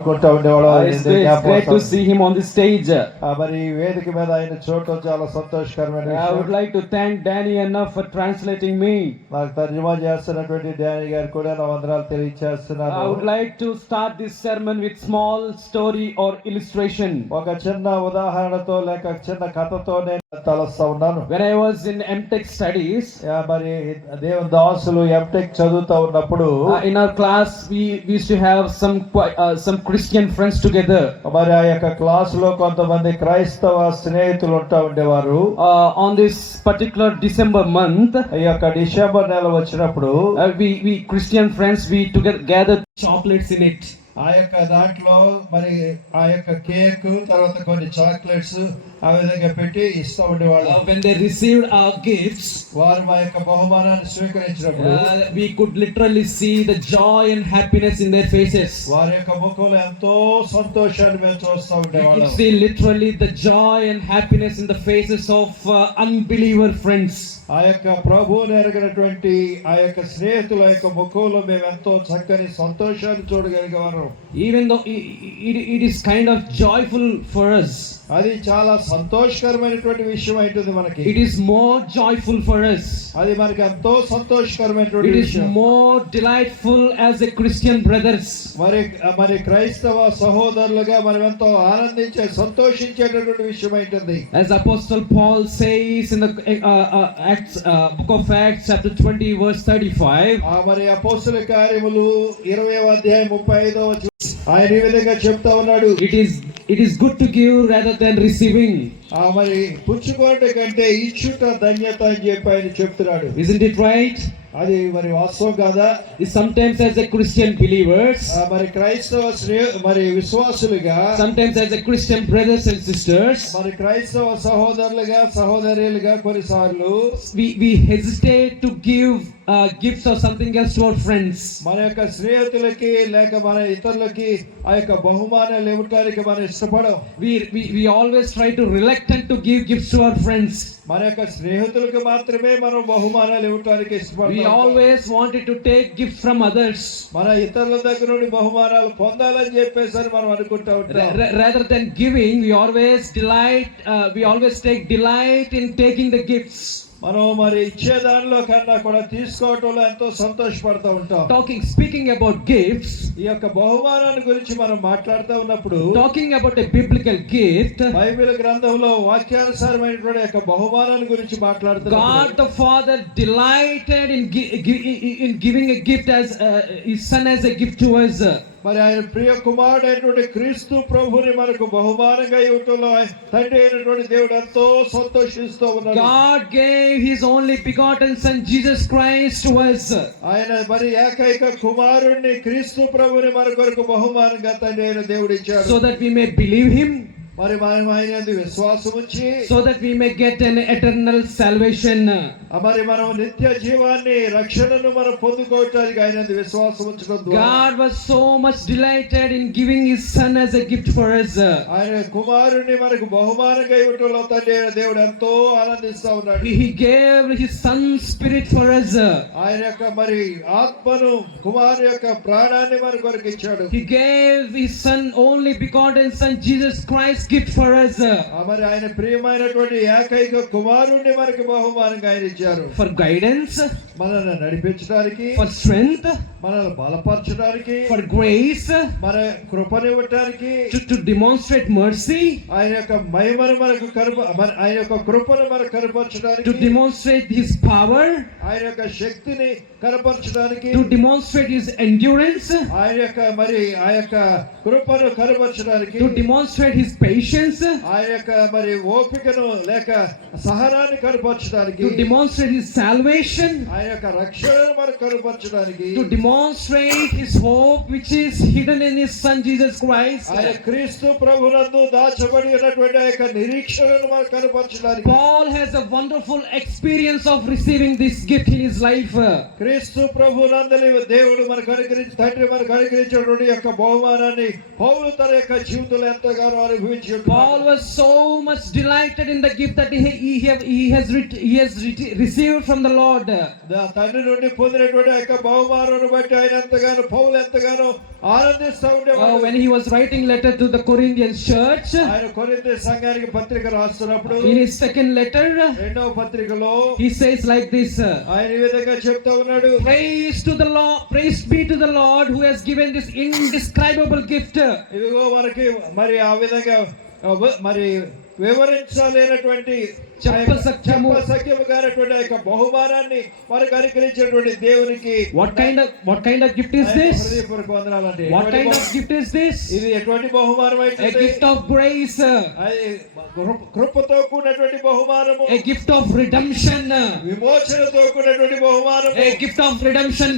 It's great to see him on the stage. మరి వేదిక మీద ఆయన చూడటం చాలా సంతోషకరమైన I would విషయం. like to thank Danny enough for translating me. నాకు తర్జుమా చేస్తున్నటువంటి డానీ గారు కూడా నా వందనాలు I తెలియజేస్తున్నాను. would like to start this sermon with small story or illustration. ఒక చిన్న ఉదాహరణతో లేక చిన్న కథతో నేను తలస్తా ఉన్నాను. When I was in MTech studies, మరి దేవుని దాసులు ఎంటెక్ చదువుతా ఉన్నప్పుడు in our class we used to have some Christian friends together. మరి ఆ యొక్క క్లాస్ లో కొంతమంది క్రైస్తవ స్నేహితులు ఉంటా ఉండేవారు. On this particular December month, ఈ యొక్క డిసెంబర్ నెల వచ్చినప్పుడు we Christian friends, we together gathered chocolates in it. ఆ యొక్క దాంట్లో మరి ఆ యొక్క కేక్ తర్వాత కొన్ని చాక్లెట్స్ ఆ విధంగా పెట్టి ఇస్తూ ఉండేవాళ్ళు. When they received our gifts, వారు మా యొక్క బహుమానాన్ని స్వీకరించినప్పుడు we could literally see the joy and happiness in their faces. వారి యొక్క ముఖంలో ఎంతో సంతోషాన్ని మేము చూస్తూ We ఉండేవాళ్ళం. could see literally the joy and happiness in the faces of unbeliever friends. ఆ యొక్క ప్రభువుని ఎరగినటువంటి ఆ యొక్క స్నేహితుల యొక్క ముఖంలో మేము ఎంతో చక్కని సంతోషాన్ని చూడగలిగేవారు. Even though it is kind of joyful for us, అది చాలా సంతోషకరమైనటువంటి విషయం అవుతుంది మనకి. it is more joyful for us, అది మనకి ఎంతో సంతోషకరమైనటువంటి it is విషయం. more delightful as a Christian brothers. మరి క్రైస్తవ సహోదరులుగా మనం ఎంతో ఆనందించే సంతోషించేటటువంటి విషయం అవుతుంది. As Apostle Paul says in the book of Acts chapter 20 verse 35, మరి అపోస్తల కార్యములు 20వ అధ్యాయం 35వ వచనం ఆయన ఈ విధంగా చెప్తా ఉన్నాడు. it is good to give rather than receiving. మరి పుచ్చుకోవడం కంటే ఇచ్చుట ధన్యత అని చెప్పి ఆయన చెప్తున్నాడు. Isn't it right? అది మరి వాస్తవం కాదా? Sometimes as a Christian believers, మరి క్రైస్తవ మరి విశ్వాసులుగా, sometimes as a Christian brothers and sisters, మరి క్రైస్తవ సహోదరులుగా సహోదరులుగా కొన్నిసార్లు we hesitate to give gifts or something else to our friends. మన యొక్క స్నేహితులకి లేక మన ఇతరులకి ఆ యొక్క బహుమానాలు ఇవ్వడానికి మనం ఇష్టపడం. We always try to reluctant to give gifts to our friends. మన యొక్క స్నేహితులకు మాత్రమే మనం బహుమానాలు ఇవ్వడానికి ఇష్టపడతాం. We always wanted to take gifts from others. మన ఇతరుల దగ్గర నుండి బహుమానాలు పొందాలని చెప్పేసి మనం అనుకుంటా ఉంటాం. Rather than giving, we always take delight in taking the gifts. మనం మరి ఇచ్చే దానిలో కన్నా కూడా తీసుకోవటంలో ఎంతో సంతోషపడతా ఉంటాం. Speaking about gifts, ఈ యొక్క బహుమానాన్ని గురించి మనం మాట్లాడుతూ ఉన్నప్పుడు, talking about a biblical gift, Bible గ్రంథంలో వాక్యానుసారమైనటువంటి యొక్క బహుమానాన్ని గురించి మాట్లాడుతున్నాం. God the Father delighted in giving a gift as his son as a gift to us. మరి ఆయన ప్రియ కుమారుడైనటువంటి క్రీస్తు ప్రభువుని మనకు బహుమానంగా ఇవ్వటంలో తండ్రి అయినటువంటి దేవుడు ఎంతో సంతోషిస్తూ ఉన్నాడు. God gave his only begotten son Jesus Christ to us. ఆయన మరి ఏకైక కుమారుణ్ణి క్రీస్తు ప్రభువుని మన కొరకు బహుమానంగా తండ్రి అయిన దేవుడు ఇచ్చాడు. So that we may believe him, మరి మనం ఆయన యందు విశ్వాసం ఉంచి, so that we may get an eternal salvation. మరి మనం నిత్య జీవాన్ని రక్షణను మనం పొందుకోవడానికి ఆయన యందు విశ్వాసం ఉంచడం ద్వారా God was so much delighted in giving his son as a gift for us. ఆయన కుమారుణ్ణి మనకు బహుమానంగా ఇవ్వటంలో తండ్రి అయిన దేవుడు ఎంతో ఆనందిస్తా ఉన్నాడు. He gave his son spirit for us. ఆయన యొక్క మరి ఆత్మను కుమారు యొక్క ప్రాణాన్ని మన కొరకు ఇచ్చాడు. He gave his son only begotten son Jesus Christ gift for us. మరి ఆయన ప్రియమైనటువంటి ఏకైక కుమారుణ్ణి మనకు బహుమానంగా ఆయన ఇచ్చారు. For guidance, మనల్ని నడిపించడానికి, for strength, మనల్ని బలపరచడానికి, for grace, మన కృపనివ్వడానికి, to demonstrate mercy, ఆయన యొక్క మహిమను మనకు ఆయన యొక్క కృపను మనకు కనపరచడానికి, to demonstrate his power, ఆయన యొక్క శక్తిని కనపరచడానికి, to demonstrate his endurance, ఆయన యొక్క మరి ఆ యొక్క కృపను కనపరచడానికి, to demonstrate his patience, ఆయన యొక్క మరి ఓపికను లేక సహనాన్ని కనపరచడానికి, to demonstrate his salvation, ఆయన యొక్క రక్షణను మనకు కనపరచడానికి, to demonstrate his hope which is hidden in his son Jesus Christ. ఆయన క్రీస్తు ప్రభునందు దాచబడి ఉన్నటువంటి ఆ యొక్క నిరీక్షణను మనకు కనపరచడానికి. Paul has a wonderful experience of receiving this gift in his life. క్రీస్తు ప్రభునందలి దేవుడు మనకు తండ్రి మనకు అనుగ్రహించినటువంటి యొక్క బహుమానాన్ని పౌలు తన యొక్క జీవితంలో ఎంతగానో అనుభవించాడు. గురించి Paul was so much delighted in the gift that he has received from the Lord. తండ్రి నుండి పొందినటువంటి ఆ యొక్క బహుమానాన్ని బట్టి ఆయన ఎంతగానో పౌలు ఎంతగానో ఆనందిస్తూ ఉండేవాడు. When he was writing letter to the Corinthian church, ఆయన కొరింథీ సంఘానికి పత్రిక రాస్తున్నప్పుడు in his second letter, రెండవ పత్రికలో he says like this: ఆయన ఈ విధంగా చెప్తా ఉన్నాడు, praise to the Lord, praise be to the Lord who has given this indescribable gift. ఇదిగో మనకి మరి ఆ విధంగా మరి వివరించలేనటువంటి చెప్పసఖ్యము కానటువంటి ఆ యొక్క బహుమానాన్ని మనకు అనుగ్రహించినటువంటి దేవునికి what kind of gift is this? హృదయపూర్వక వందనాలండి. What kind of gift is this? ఇది ఎటువంటి బహుమానం A అయితే gift of grace, అది కృపతో కూడినటువంటి బహుమానము, a gift of redemption, విమోచనతో కూడినటువంటి బహుమానము, a gift of redemption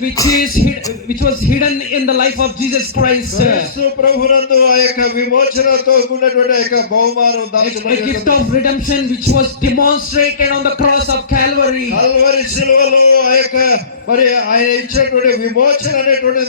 which was hidden in the life of Jesus Christ, యేసు ప్రభునందు ఆ యొక్క విమోచనతో కూడినటువంటి ఆ యొక్క బహుమానం a దాచబడి gift of redemption which was demonstrated on the cross of Calvary. Calvary శిలువలో ఆ యొక్క మరి ఆయన ఇచ్చినటువంటి విమోచన అనేటువంటిది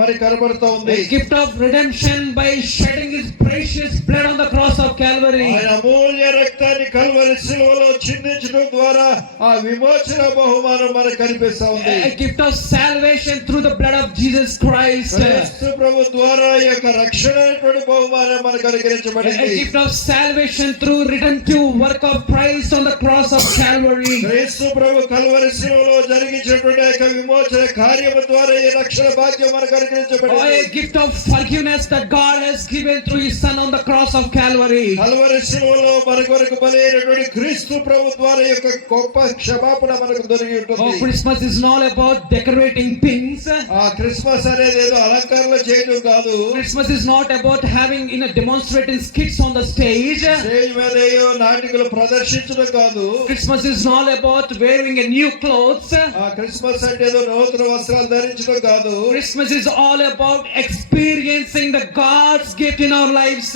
మరి కనబడుతూ ఉంది. A gift of redemption by shedding his precious blood on the cross of Calvary. ఆయన అమూల్య రక్తాన్ని కల్వరి శిలువలో చిందించడం ద్వారా ఆ విమోచన బహుమానం మనకు కనిపిస్తా ఉంది. A gift of salvation through the blood of Jesus Christ. యేసు ప్రభు ద్వారా ఈ యొక్క రక్షణ అనేటువంటి బహుమానం మనకు అనుగ్రహించబడింది. A gift of salvation through redemptive work of Christ on the cross of Calvary. Yesu Prabhu Calvary శిలువలో జరిగించినటువంటి ఆ యొక్క విమోచన కార్యము ద్వారా ఈ రక్షణ భాగ్యం మనకు అనుగ్రహించబడింది. A gift of forgiveness that God has given through his son on the cross of Calvary. Calvary శిలువలో మన కొరకు బలైనటువంటి క్రీస్తు ప్రభు ద్వారా ఈ యొక్క గొప్ప క్షమాపణ మనకు దొరికి ఉంటుంది. Christmas is not about decorating things. ఆ క్రిస్మస్ అనేది ఏదో అలంకరణ చేయడం కాదు. Christmas is not about having demonstrating skits on the stage. Stage మీద ఏదో నాటికలు ప్రదర్శించడం కాదు. Christmas is not about wearing a new clothes. ఆ క్రిస్మస్ అంటే ఏదో నూతన వస్త్రాలు ధరించడం కాదు. Christmas is all about experiencing the God's gift in our lives.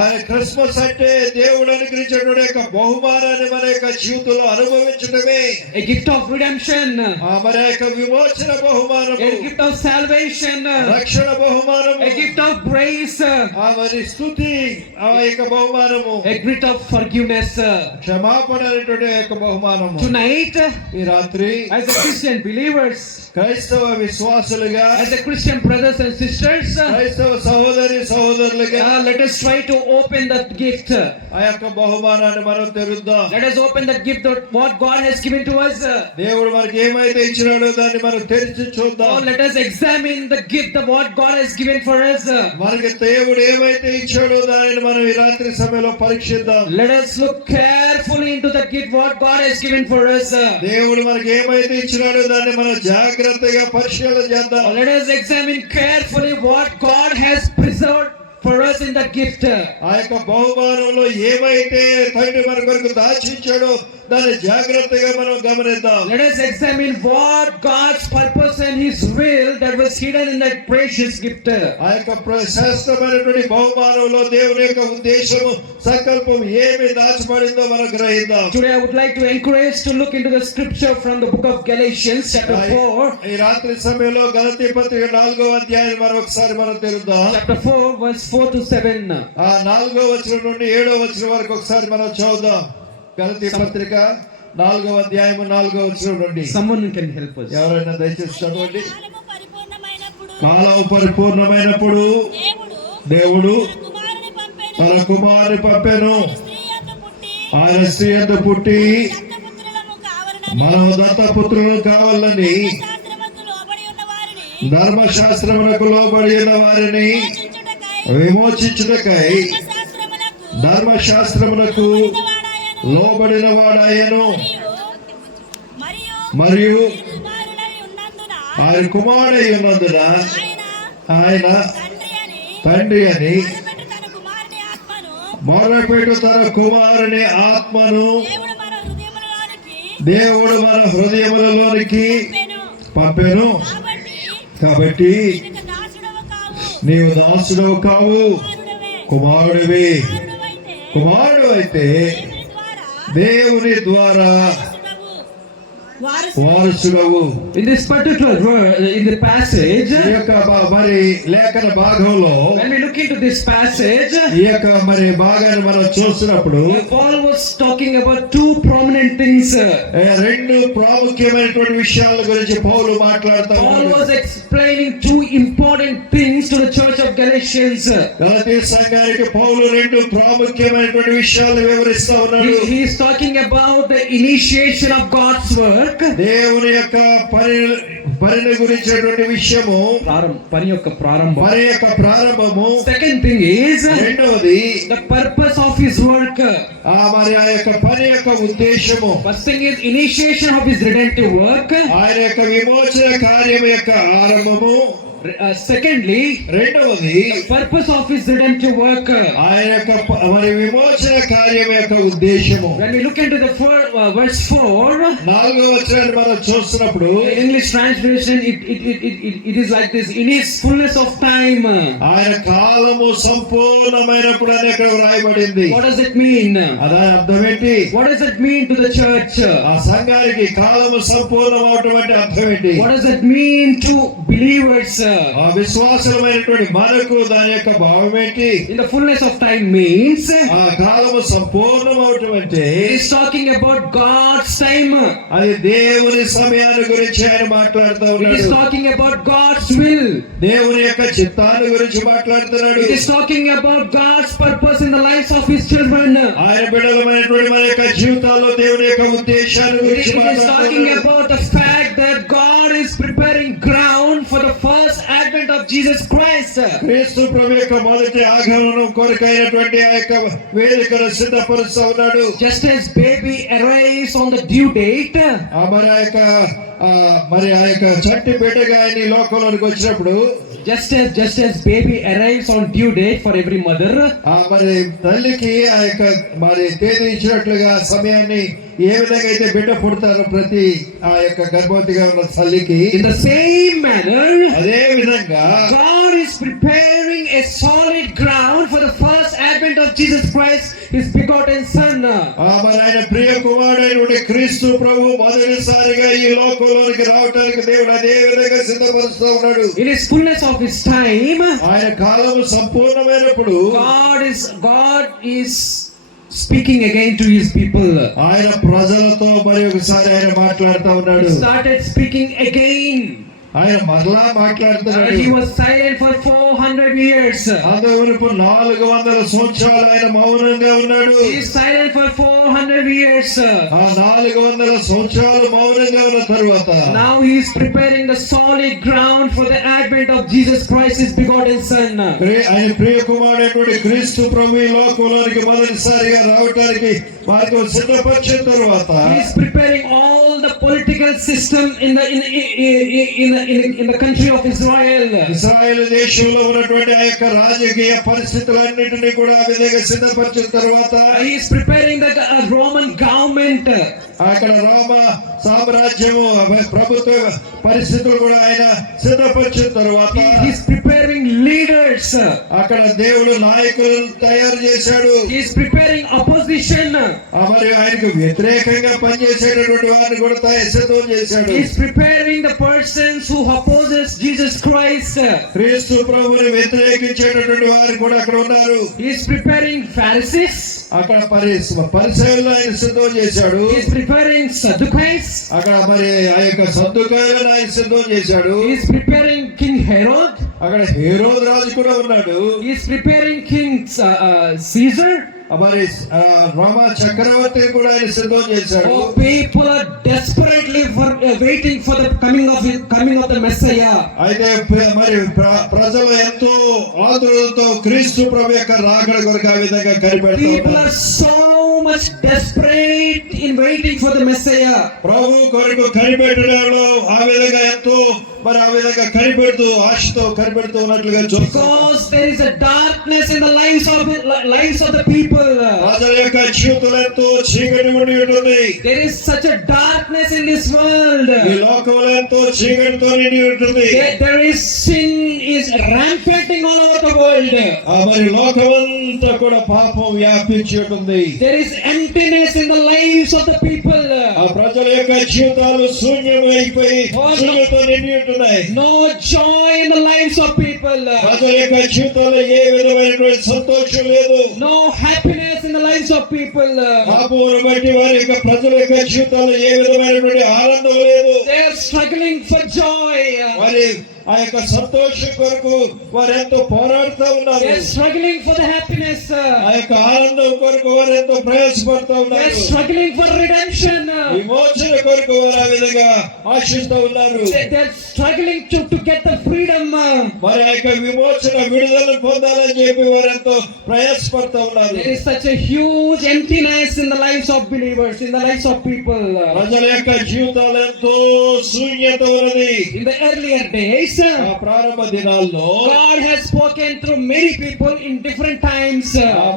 ఆ క్రిస్మస్ అంటే దేవుడు అనుగ్రహించినటువంటి యొక్క బహుమానాన్ని మన యొక్క జీవితంలో అనుభవించడమే. A gift of redemption. మన యొక్క విమోచన బహుమానము, A gift of salvation. రక్షణ బహుమానము, A gift of grace. మరి స్తుతి ఆ యొక్క బహుమానము, A gift of forgiveness. క్షమాపణ అనేటువంటి యొక్క బహుమానము. Tonight, ఈ రాత్రి as a Christian believers, క్రైస్తవ విశ్వాసులుగా, as a Christian brothers and sisters, క్రైస్తవ సహోదరులుగా let us try to open that gift. ఆ యొక్క బహుమానాన్ని మనం తెరుద్దాం. Let us open that gift that what God has given to us. దేవుడు మనకి ఏమైతే ఇచ్చినాడో దాన్ని మనం తెరిచి చూద్దాం. Let us examine the gift of what God has given for us. మనకి దేవుడు ఏమైతే ఇచ్చాడో దానిని మనం ఈ రాత్రి సమయంలో పరీక్షిద్దాం. Let us look carefully into the gift what God has given for us. దేవుడు మనకి ఏమైతే ఇచ్చినాడో దాన్ని మనం జాగ్రత్తగా పరిశీలన చేద్దాం. Let us examine carefully what God has preserved for us in that gift. ఆ యొక్క బహుమానంలో ఏమైతే తండ్రి మన కొరకు దాచిచ్చాడో దాన్ని జాగ్రత్తగా మనం గమనిద్దాం. Let us examine what God's purpose and His will that was hidden in that precious gift. ఆ యొక్క శ్రేష్టమైనటువంటి బహుమానంలో దేవుని యొక్క ఉద్దేశము సంకల్పం ఏమి దాచబడిందో మనం గ్రహిద్దాం. Today I would like to encourage to look into the scripture from the book of Galatians chapter 4. ఈ రాత్రి సమయంలో గలతీ పత్రిక 4వ అధ్యాయం మరొకసారి మనం తెరుద్దాం. Chapter 4 verse 4 to 7. ఆ 4వ వచనం నుండి 7వ వచనం వరకు ఒకసారి మనం చదువుదాం. గలతీ పత్రిక 4వ అధ్యాయం 4వ వచనం నుండి. Someone can help us. ఎవరైనా దయచేసి చదవండి. కాలం పరిపూర్ణమైనప్పుడు దేవుడు తన కుమారుని పంపెను. ఆయన స్త్రీ యందు పుట్టి మనం దత్తపుత్రులు కావాలని ధర్మశాస్త్రమునకు లోబడి ఉన్న వారిని విమోచించుటకై ధర్మశాస్త్రమునకు లోబడిన వాడాయను. మరియు ఆయన కుమారుడై ఉన్నందున ఆయన తండ్రి అని మొదలుపెట్టు తన కుమారుని ఆత్మను దేవుడు మన హృదయములలోనికి పంపెను. కాబట్టి నీవు దాసుడవు కావు, కుమారుడివి. కుమారుడు అయితే దేవుని ద్వారా వారసుడవు. In this particular verse, in the passage, ఈ యొక్క మరి లేఖన భాగంలో when we look into this passage, ఈ యొక్క మరి భాగాన్ని మనం చూస్తున్నప్పుడు Paul was talking about two prominent things. రెండు ప్రాముఖ్యమైనటువంటి విషయాల గురించి పౌలు మాట్లాడుతూ Paul ఉన్నాడు. was explaining two important things to the church of Galatians. గలతీ సంఘానికి పౌలు రెండు ప్రాముఖ్యమైనటువంటి విషయాలు వివరిస్తా ఉన్నాడు. He is talking about the initiation of God's work. దేవుని యొక్క పనిని గురించినటువంటి విషయము, పని యొక్క ప్రారంభం. పని యొక్క ప్రారంభము. Second thing is రెండవది the purpose of his work. మరి ఆ యొక్క పని యొక్క ఉద్దేశము. First thing is initiation of his redemptive work. ఆయన యొక్క విమోచన కార్యం యొక్క ఆరంభము. Secondly, రెండవది the purpose of his redemptive work. ఆయన యొక్క మరి విమోచన కార్యం యొక్క ఉద్దేశము. When we look into the verse 4, 4వ వచనాన్ని మనం చూస్తున్నప్పుడు in English translation, it is like this: in his fullness of time. ఆయన కాలము సంపూర్ణమైనప్పుడు అని ఇక్కడ వ్రాయబడింది. What does it mean? అదా అర్థం ఏంటి? What does it mean to the church? ఆ సంఘానికి కాలము సంపూర్ణం అవటం అంటే అర్థం ఏంటి? What does it mean to believers? ఆ విశ్వాసమైనటువంటి మనకు దాని యొక్క భావం ఏంటి? In the fullness of time means ఆ కాలము సంపూర్ణం అవటం అంటే it is talking about God's time. అది దేవుని సమయాన్ని గురించి ఆయన మాట్లాడుతూ It is ఉన్నాడు. talking about God's will. దేవుని యొక్క చిత్తాన్ని గురించి మాట్లాడుతున్నాడు. It is talking about God's purpose in the lives of his children. ఆయన బిడ్డలమైనటువంటి మన యొక్క జీవితాల్లో దేవుని యొక్క ఉద్దేశాన్ని It గురించి is talking మాట్లాడుతున్నాడు. about the fact that God is preparing ground for the first advent of Jesus Christ. క్రీస్తు ప్రభు యొక్క మొదటి ఆగమనం కొరకైనటువంటి ఆ యొక్క వేదికను సిద్ధపరుస్తూ ఉన్నాడు. Just as baby arrives on the due date, మరి ఆ యొక్క చట్టి బిడ్డగా ఆయన ఈ లోకంలోకి వచ్చినప్పుడు just as baby arrives on due date for every mother, మరి తల్లికి ఆ యొక్క మరి తేదీ ఇచ్చినట్లుగా సమయాన్ని ఏ విధంగా అయితే బిడ్డ పుడతారో ప్రతి ఆ యొక్క గర్భవతిగా ఉన్న తల్లికి in the same manner, అదే విధంగా God is preparing a solid ground for the first advent of Jesus Christ, his begotten son. మరి ఆయన ప్రియ కుమారుడైనటువంటి క్రీస్తు ప్రభు మొదటిసారిగా ఈ లోకంలోనికి రావడానికి దేవుడు అదే విధంగా సిద్ధపరుస్తూ ఉన్నాడు. In his fullness of his time, ఆయన కాలము సంపూర్ణమైనప్పుడు God is speaking again to his people. ఆయన ప్రజలతో మరి ఒకసారి ఆయన మాట్లాడుతూ ఉన్నాడు. He started speaking again. ఆయన మరలా మాట్లాడుతున్నాడు. He was silent for 400 years. అంతవరకు 400 సంవత్సరాలు ఆయన మౌనంగా ఉన్నాడు. He is silent for 400 years. ఆ 400 సంవత్సరాలు మౌనంగా ఉన్న తరువాత Now he is preparing the solid ground for the advent of Jesus Christ, his begotten son. ఆయన ప్రియ కుమారుడైనటువంటి క్రీస్తు ప్రభు ఈ లోకంలోనికి మొదటిసారిగా రావడానికి మార్గం సిద్ధపరిచిన తరువాత He is preparing all the political system in the country of Israel. ఇశ్రాయేలు దేశంలో ఉన్నటువంటి ఆ యొక్క రాజకీయ పరిస్థితులన్నిటినీ కూడా ఆ విధంగా సిద్ధపరిచిన తరువాత He is preparing the Roman government. అక్కడ రోమ సామ్రాజ్యము ప్రభుత్వ పరిస్థితులు కూడా ఆయన సిద్ధపరిచిన తరువాత He is preparing leaders. అక్కడ దేవుడు నాయకులను తయారు చేశాడు. He is preparing opposition. మరి ఆయనకు వ్యతిరేకంగా పనిచేసేటటువంటి వారిని కూడా సిద్ధం చేశాడు. He is preparing the persons who opposes Jesus Christ. క్రీస్తు ప్రభువుని వ్యతిరేకించేటటువంటి వారు కూడా అక్కడ ఉన్నారు. He is preparing Pharisees. అక్కడ పరిసయ్యులను ఆయన సిద్ధం చేశాడు. He is preparing Sadducees. అక్కడ మరి ఆ యొక్క సద్దుకాయలను ఆయన సిద్ధం చేశాడు. He is preparing King Herod. అక్కడ హేరోదు రాజు కూడా ఉన్నాడు. He is preparing King Caesar. మరి రోమా చక్రవర్తిని కూడా ఆయన సిద్ధం చేశాడు. Oh, people are desperately waiting for the coming of the Messiah. అయితే మరి ప్రజలు ఎంతో ఆతురతతో క్రీస్తు ప్రభు యొక్క రాకడ కొరకు ఆ విధంగా కనిపెడుతూ People are so much desperate in waiting for the Messiah. ప్రభు కొరకు కనిపెట్టడంలో ఆ విధంగా ఎంతో మరి ఆ విధంగా కనిపెడుతూ ఆశతో కనిపెడుతూ ఉన్నట్లుగా చూస్తాం. Because there is a dark darkness in the lives of the people. ప్రజల యొక్క జీవితంలో చీకటి ఉండి ఉంటుంది. There is such a darkness in this world. ఈ లోకంలో ఎంతో చీకటితో నిండి ఉంటుంది. There is sin is rampanting all over the world. మరి లోకమంతా కూడా పాపం వ్యాపించి ఉంటుంది. There is emptiness in the lives of the people. ఆ ప్రజల యొక్క జీవితాలు శూన్యమైపోయి శూన్యతో నిండి ఉంటున్నాయి. No joy in the lives of people. ప్రజల యొక్క జీవితాల్లో ఏ విధమైనటువంటి సంతోషం లేదు. No happiness in the lives of people. పాపమును బట్టి వారి యొక్క ప్రజల యొక్క జీవితాల్లో ఏ విధమైనటువంటి ఆనందం లేదు. They are struggling for joy. మరి ఆ యొక్క సంతోషం కొరకు వారు ఎంతో పోరాడుతూ ఉన్నారు. They are struggling for the happiness. ఆ యొక్క ఆనందం కొరకు వారు ఎంతో ప్రయాసపడుతూ They ఉన్నారు. are struggling for redemption. విమోచన కొరకు వారు ఆ విధంగా ఆశిస్తూ ఉన్నారు. They are struggling to get the freedom. మరి ఆ యొక్క విమోచన విడుదల పొందాలని చెప్పి వారు ఎంతో ప్రయాసపడుతూ ఉన్నారు. There is such a huge emptiness in the lives of believers, in the lives of people. ప్రజల యొక్క జీవితాలు ఎంతో శూన్యత ఉన్నది. In the earlier days, ఆ ప్రారంభ దినాల్లో God has spoken through many people in different times.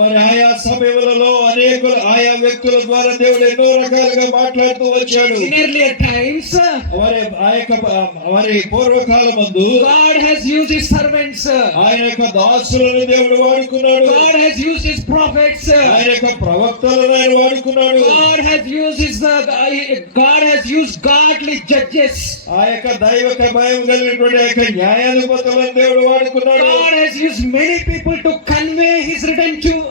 మరి ఆయా సమయములలో అనేకులు ఆయా వ్యక్తుల ద్వారా దేవుడు ఎన్నో రకాలుగా మాట్లాడుతూ వచ్చాడు. In earlier times, మరి పూర్వకాలమందు God has used His servants. ఆయన యొక్క దాసులను దేవుడు వాడుకున్నాడు. God has used His prophets. ఆయన యొక్క ప్రవక్తలను ఆయన వాడుకున్నాడు. God has used godly judges. ఆ యొక్క దైవక భయం కలిగినటువంటి ఆ యొక్క న్యాయాధిపతులను దేవుడు వాడుకున్నాడు. God has used many people to convey His redemptive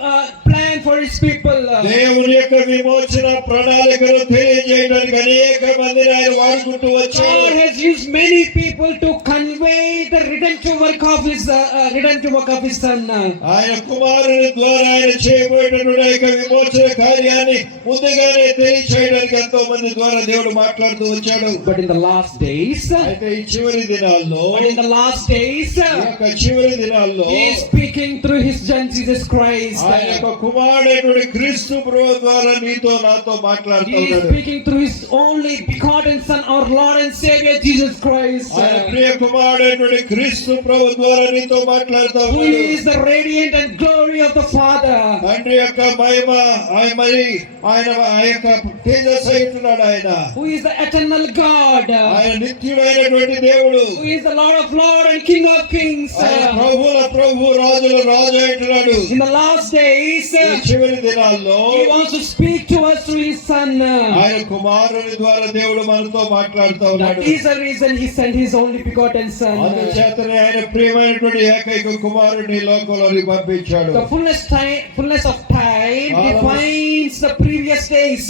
plan for His people. దేవుని యొక్క విమోచన ప్రణాళికను తెలియజేయడానికి అనేక మందిని ఆయన వాడుకుంటూ వచ్చాడు. God has used many people to convey the redemptive work of His Son. ఆయన కుమారుని ద్వారా ఆయన చేయబోయేటటువంటి ఆ యొక్క విమోచన కార్యాన్ని ముందుగానే తెలియచేయడానికి ఎంతో మంది ద్వారా దేవుడు మాట్లాడుతూ వచ్చాడు. But in the last days, అయితే ఈ చివరి దినాల్లో ఈ యొక్క చివరి దినాల్లో He is speaking through His Son Jesus Christ. ఆయన యొక్క కుమారుడైనటువంటి క్రీస్తు ప్రభువు ద్వారా నీతో నాతో మాట్లాడుతూ He is ఉన్నాడు. speaking through His only begotten Son, our Lord and Savior Jesus Christ. ఆయన ప్రియ కుమారుడైనటువంటి క్రీస్తు ప్రభువు ద్వారా నీతో మాట్లాడుతూ Who ఉన్నాడు. is the radiant and glory of the Father. తండ్రి యొక్క మహిమ మరి ఆయన ఆ యొక్క తేజస్సు ఉంటున్నాడు. ఆయన Who is the eternal God. ఆయన నిత్యుడైనటువంటి దేవుడు. Who is the Lord of Lords and King of Kings. ఆయన ప్రభువుల ప్రభు రాజుల రాజు అంటున్నాడు. In the last days, ఈ చివరి దినాల్లో He wants to speak to us through His Son. ఆయన కుమారుని ద్వారా దేవుడు మనతో మాట్లాడుతూ That ఉన్నాడు. is the reason He sent His only begotten Son. అందుచేతనే ఆయన ప్రియమైనటువంటి ఏకైక కుమారుని లోకంలోకి పంపించాడు. The fullness of time defines the previous days.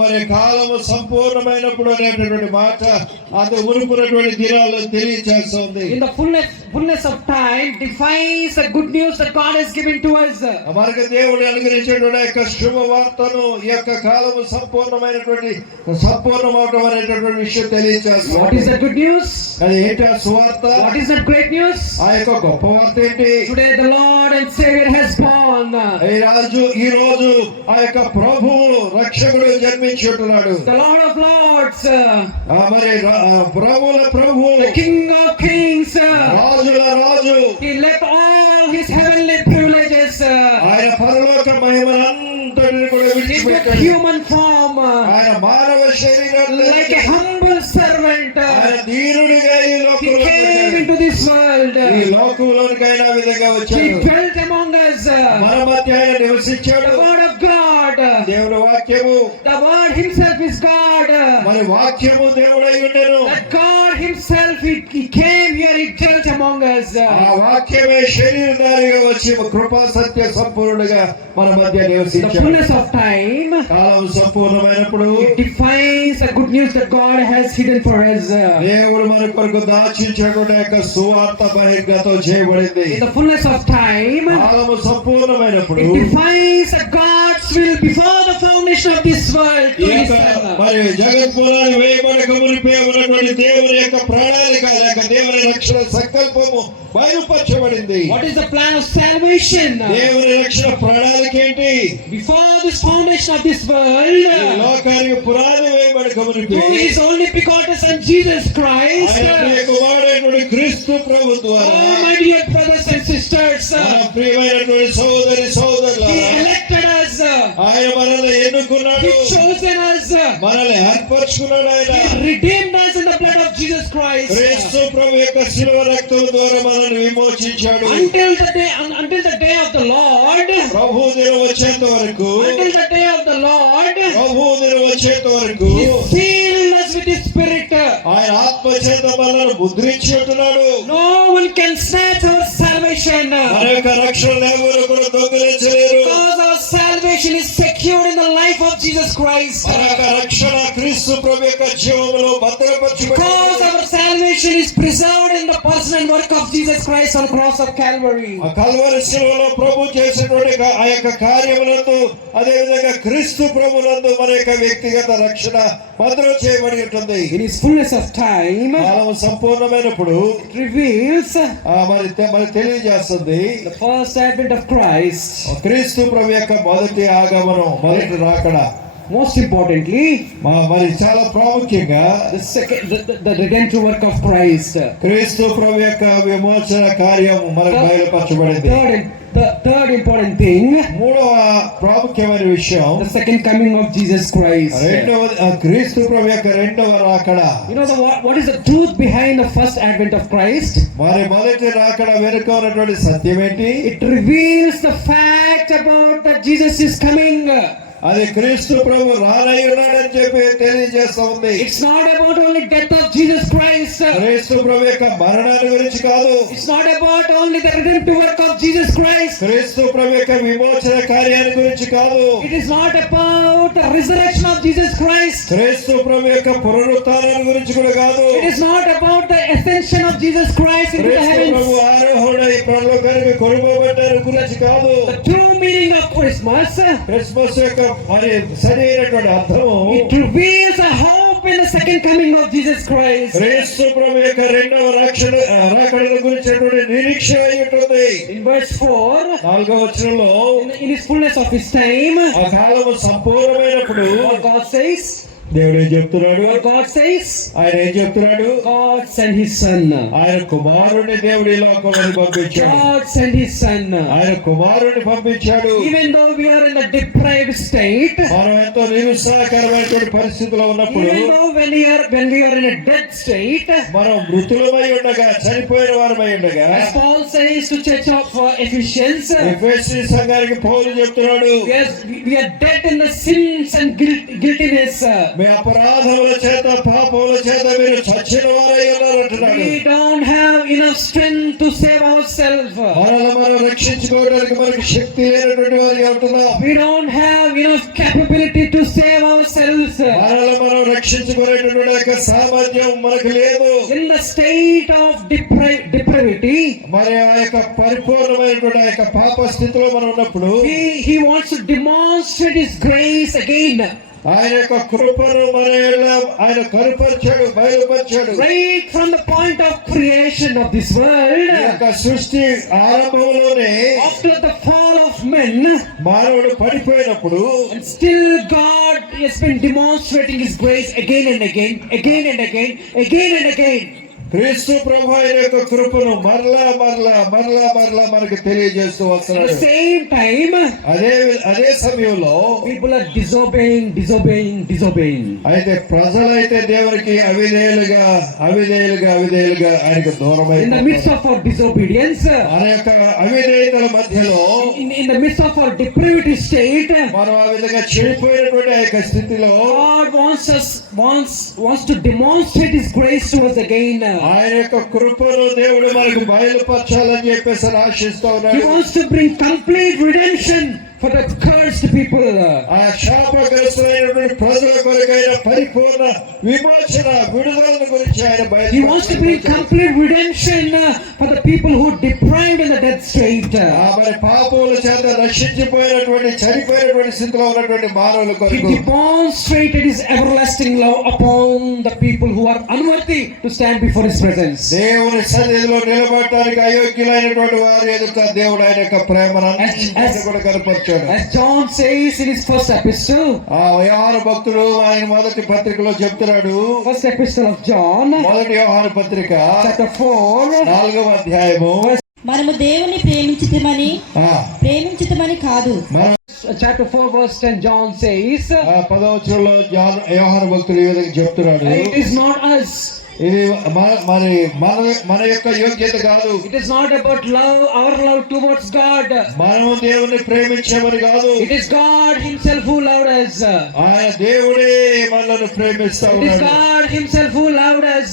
మరి కాలము సంపూర్ణమైనప్పుడు అనేటటువంటి మాట అది ఉరుకున్నటువంటి దినాల్లో తెలియచేస్తుంది. In the fullness of time defines the good news that God has given to us. మనకు దేవుడు అనుగ్రహించేటువంటి యొక్క శుభవార్తను ఈ యొక్క కాలము సంపూర్ణమవటం అనేటటువంటి విషయం తెలియచేస్తుంది. What is the good news? అది ఏంటి ఆ సువార్త? What is that great news? ఆ యొక్క గొప్ప వార్త ఏంటి? Today the Lord and Savior has born. ఈ రోజు ఆ యొక్క ప్రభువు రక్షకుడు జన్మించి ఉంటున్నాడు. The Lord of Lords, మరి ప్రభువుల ప్రభు, the King of Kings. రాజుల రాజు. He left all His heavenly privileges. ఆయన పరలోక మహిమనంతటిని కూడా He took విడిచిపెట్టాడు. human form ఆయన మానవ శరీరాన్ని like a humble servant. ఆయన దీనుడిగా ఈ He లోకంలో came వచ్చాడు. into this world. ఈ లోకంలోనికి ఆయన ఆ విధంగా He వచ్చాడు. dwelt among us. మన మధ్య ఆయన నివసించాడు. The Word of God. దేవుని వాక్యము, The Word Himself is God. మరి వాక్యము దేవుడై ఉండెను. That God Himself, He came here, He dwelt among us. ఆ వాక్యమే శరీరధారిగా వచ్చి కృపా సత్య సంపూర్ణుడుగా మన మధ్య The నివసించాడు. fullness of time column సంపూర్ణమైనప్పుడు defines the good news that God has hidden for us. దేవుడు మన కొరకు దాచించినటువంటి యొక్క సువార్త బహిర్గతం చేయబడింది. In the fullness of time, కాలము సంపూర్ణమైనప్పుడు it defines God's will before the foundation of this world. ఈ యొక్క మరి జగత్పురాన్ని వేయబడక మునిపే ఉన్నటువంటి దేవుని యొక్క ప్రణాళిక లేక దేవుని రక్షణ సంకల్పము బయలుపరచబడింది. What is the plan of salvation? దేవుని రక్షణ ప్రణాళిక ఏంటి? Before this foundation of this ఈ world, లోకానికి పునాది వేయబడక మునిపే through His only begotten Son Jesus Christ, ఆయన ప్రియ కుమారుడైనటువంటి క్రీస్తు ప్రభు ద్వారా oh my dear brothers and sisters, మన ప్రియమైనటువంటి సోదరి సోదరులారా, He elected us, ఆయన మనల్ని ఎన్నుకున్నాడు, He chosen us, మనల్ని ఏర్పరచుకున్నాడు. ఆయన He redeemed us in the blood of Jesus Christ. క్రీస్తు ప్రభు యొక్క శిలువ రక్తం ద్వారా మనల్ని విమోచించాడు. Until the day of the Lord, ప్రభు దినం వచ్చేంత వరకు, until the day of the Lord, ప్రభు దినం వచ్చేంత వరకు He sealed us with His Spirit. ఆయన ఆత్మ చేత మనల్ని ముద్రించి ఉంటున్నాడు. No one can snatch our salvation, మన యొక్క రక్షణ ఎవరు కూడా దొంగిలించలేరు. because our salvation is secured in the life of Jesus Christ. మన యొక్క రక్షణ క్రీస్తు ప్రభు యొక్క జీవములో భద్రపరచబడింది. Because our salvation is preserved in the person and work of Jesus Christ on the cross of Calvary. ఆ కల్వరి శిలువలో ప్రభు చేసినటువంటి ఆ యొక్క కార్యములందు, అదే విధంగా క్రీస్తు ప్రభునందు మన యొక్క వ్యక్తిగత రక్షణ భద్రం చేయబడి ఉంటుంది. In His fullness of time, column సంపూర్ణమైనప్పుడు it reveals మరి తెలియజేస్తుంది the first advent of Christ. క్రీస్తు ప్రభు యొక్క మొదటి ఆగమనం, మొదటి రాకడ. Most importantly, మరి చాలా ప్రాముఖ్యంగా the redemptive work of Christ. క్రీస్తు ప్రభు యొక్క విమోచన కార్యం మనకు బయలుపరచబడింది. The third important thing, మూడవ ప్రాముఖ్యమైన విషయం, the second coming of Jesus Christ. క్రీస్తు ప్రభు యొక్క రెండవ రాకడ. You know what is the truth behind the first advent of Christ? మరి మొదటి రాకడ వెనుక ఉన్నటువంటి సత్యం ఏంటి? It reveals the fact about that Jesus is coming. అది క్రీస్తు ప్రభు రానై ఉన్నాడని చెప్పి తెలియజేస్తా ఉంది. It's not about only death of Jesus Christ. క్రీస్తు ప్రభు యొక్క మరణాన్ని గురించి కాదు. It's not about only the redemptive work of Jesus Christ. క్రీస్తు ప్రభు యొక్క విమోచన కార్యాన్ని గురించి కాదు. It is not about the resurrection of Jesus Christ. క్రీస్తు ప్రభు యొక్క పునరుత్థానాన్ని గురించి కూడా కాదు. It is not about the ascension of Jesus Christ into the క్రీస్తు ప్రభు heavens. ఆరోహణై పరలోకానికి కొనుగోబడ్డారు గురించి కాదు. The true meaning of Christmas, Christmas యొక్క మరి సరైనటువంటి అర్థము, it reveals a hope in the second coming of Jesus Christ. క్రీస్తు ప్రభు యొక్క రెండవ రాకడ గురించినటువంటి నిరీక్షణ అయి ఉంటుంది. In verse 4, 4వ వచనంలో, in His fullness of His time, ఆ కాలము సంపూర్ణమైనప్పుడు what God says, దేవుడు ఏం చెప్తున్నాడు? what God says, ఆయన ఏం చెప్తున్నాడు? God sent His Son. ఆయన కుమారుని దేవుడి లోకమునికి పంపించాడు. God sent His Son. ఆయన కుమారుని పంపించాడు. Even though we are in the deprived state, మనం ఎంతో నిరుత్సాహకరమైనటువంటి పరిస్థితిలో ఉన్నప్పుడు, even though when we are in a dead state, మనం మృతులమై ఉండగా, చనిపోయిన వారమై ఉండగా, as Paul says to church of Ephesians, ఎఫెసీ సంఘానికి పౌలు చెప్తున్నాడు, yes, we are dead in the sins and guiltiness. మీ అపరాధముల చేత పాపముల చేత మీరు చచ్చిన వారై ఉన్నారంటున్నాడు. We don't have enough strength to save ourselves. మనల్ని మనం రక్షించుకోవడానికి మనకి శక్తి లేనటువంటి వారిగా ఉంటున్నాం. We don't have enough capability to save ourselves. మనల్ని మనం రక్షించుకునేటటువంటి యొక్క సామర్థ్యం మనకు లేదు. In the state of depravity, మరి ఆ యొక్క పరిపూర్ణమైనటువంటి ఆ యొక్క పాప స్థితిలో మనం ఉన్నప్పుడు, he wants to demonstrate His grace again. ఆయన యొక్క కృపను మన ఎడల ఆయన కనుపరిచాడు, బయలుపరిచాడు. Right from the point of creation of this world, ఈ యొక్క సృష్టి ఆరంభంలోనే, after the fall of men, మానవుడు పడిపోయినప్పుడు, and still God has been demonstrating His grace again and again, again and again, again and again. క్రీస్తు ప్రభు ఆయన యొక్క కృపను మరలా మనకు తెలియజేస్తూ At వస్తున్నాడు. the same time, అదే సమయంలో people are disobeying. అయితే ప్రజలైతే దేవునికి అవిధేయులుగా ఆయనకు దూరమై, In the midst of our disobedience, మన యొక్క అవిధేయతల మధ్యలో, in the midst of our depraved state, మనం ఆ విధంగా చెడిపోయినటువంటి ఆ యొక్క స్థితిలో God wants to demonstrate His grace to us again. ఆయన యొక్క కృపను దేవుడు మనకు బయలుపరచాలని చెప్పేసి ఆశిస్తూ He ఉన్నాడు. wants to bring complete redemption. for the cursed people. ఆ శాపగ్రస్తులైనటువంటి ప్రజల కొరకైన పరిపూర్ణ విమోచన విడుదలను గురించి ఆయన He wants to bring complete redemption for the people who are deprived in the death state. మరి పాపముల చేత నశించిపోయినటువంటి చనిపోయినటువంటి స్థితిలో ఉన్నటువంటి మానవుల He కొరకు demonstrated his everlasting love upon the people who are unworthy to stand before his presence. దేవుని సన్నిధిలో నిలబడటానికి అయోగ్యులైనటువంటి వారి ఎదుట దేవుడు ఆయన యొక్క ప్రేమను కూడా కనపరిచాడు. As John says in his first epistle, ఆ యోహాను భక్తుడు ఆయన మొదటి పత్రికలో చెప్తున్నాడు. first epistle of John, మొదటి యోహాను పత్రిక chapter 4, 4వ అధ్యాయము. మనము దేవుని ప్రేమించుతమని కాదు. chapter 4 verse 10, John says, 10వ వచనంలో యోహాను భక్తుడు ఈ విధంగా చెప్తున్నాడు. it is not us. ఇది మరి మన యొక్క యోగ్యత కాదు. It is not about love, our love towards God. మనము దేవుని ప్రేమించామని కాదు. It is God himself who loved us. ఆయన దేవుడే మనల్ని ప్రేమిస్తా It is ఉన్నాడు. God himself who loved us.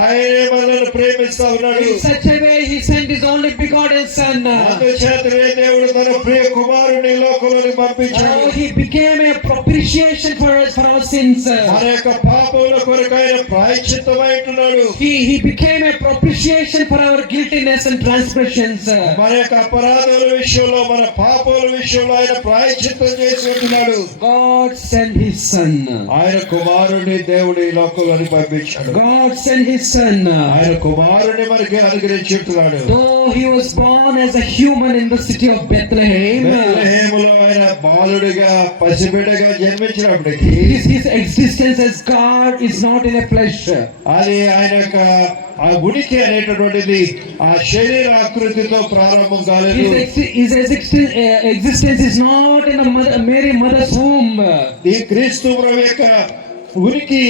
ఆయనే మనల్ని ప్రేమిస్తా ఉన్నాడు. In such a way he sent his only begotten son. అందుచేతనే దేవుడు తన ప్రియ కుమారుని లోకంలోకి పంపించాడు. He became a propitiation for us for our sins. మన యొక్క పాపముల కొరకైన ప్రాయశ్చిత్తమై ఉంటున్నాడు. He became a propitiation for our guiltiness and transgressions. మన యొక్క అపరాధాల విషయంలో మన పాపాల విషయంలో ఆయన ప్రాయశ్చిత్తం చేసి ఉంటున్నాడు. God sent his son. ఆయన కుమారుని దేవుడు ఈ లోకంలోకి పంపించాడు. God sent his son. ఆయన కుమారుని మనకి అనుగ్రహించి ఉంటున్నాడు. Though he was born as a human in the city of Bethlehem, బెత్లెహేములో ఆయన బాలుడిగా పసిబిడ్డగా జన్మించినప్పటికీ his existence as God is not in a flesh. అది ఆయన యొక్క ఆ ఉనికి అనేటటువంటిది ఆ శరీర ఆకృతితో ప్రారంభం కాలేదు. His existence is not in a Mary mother's womb. ఈ క్రీస్తు ప్రభు యొక్క ఉనికి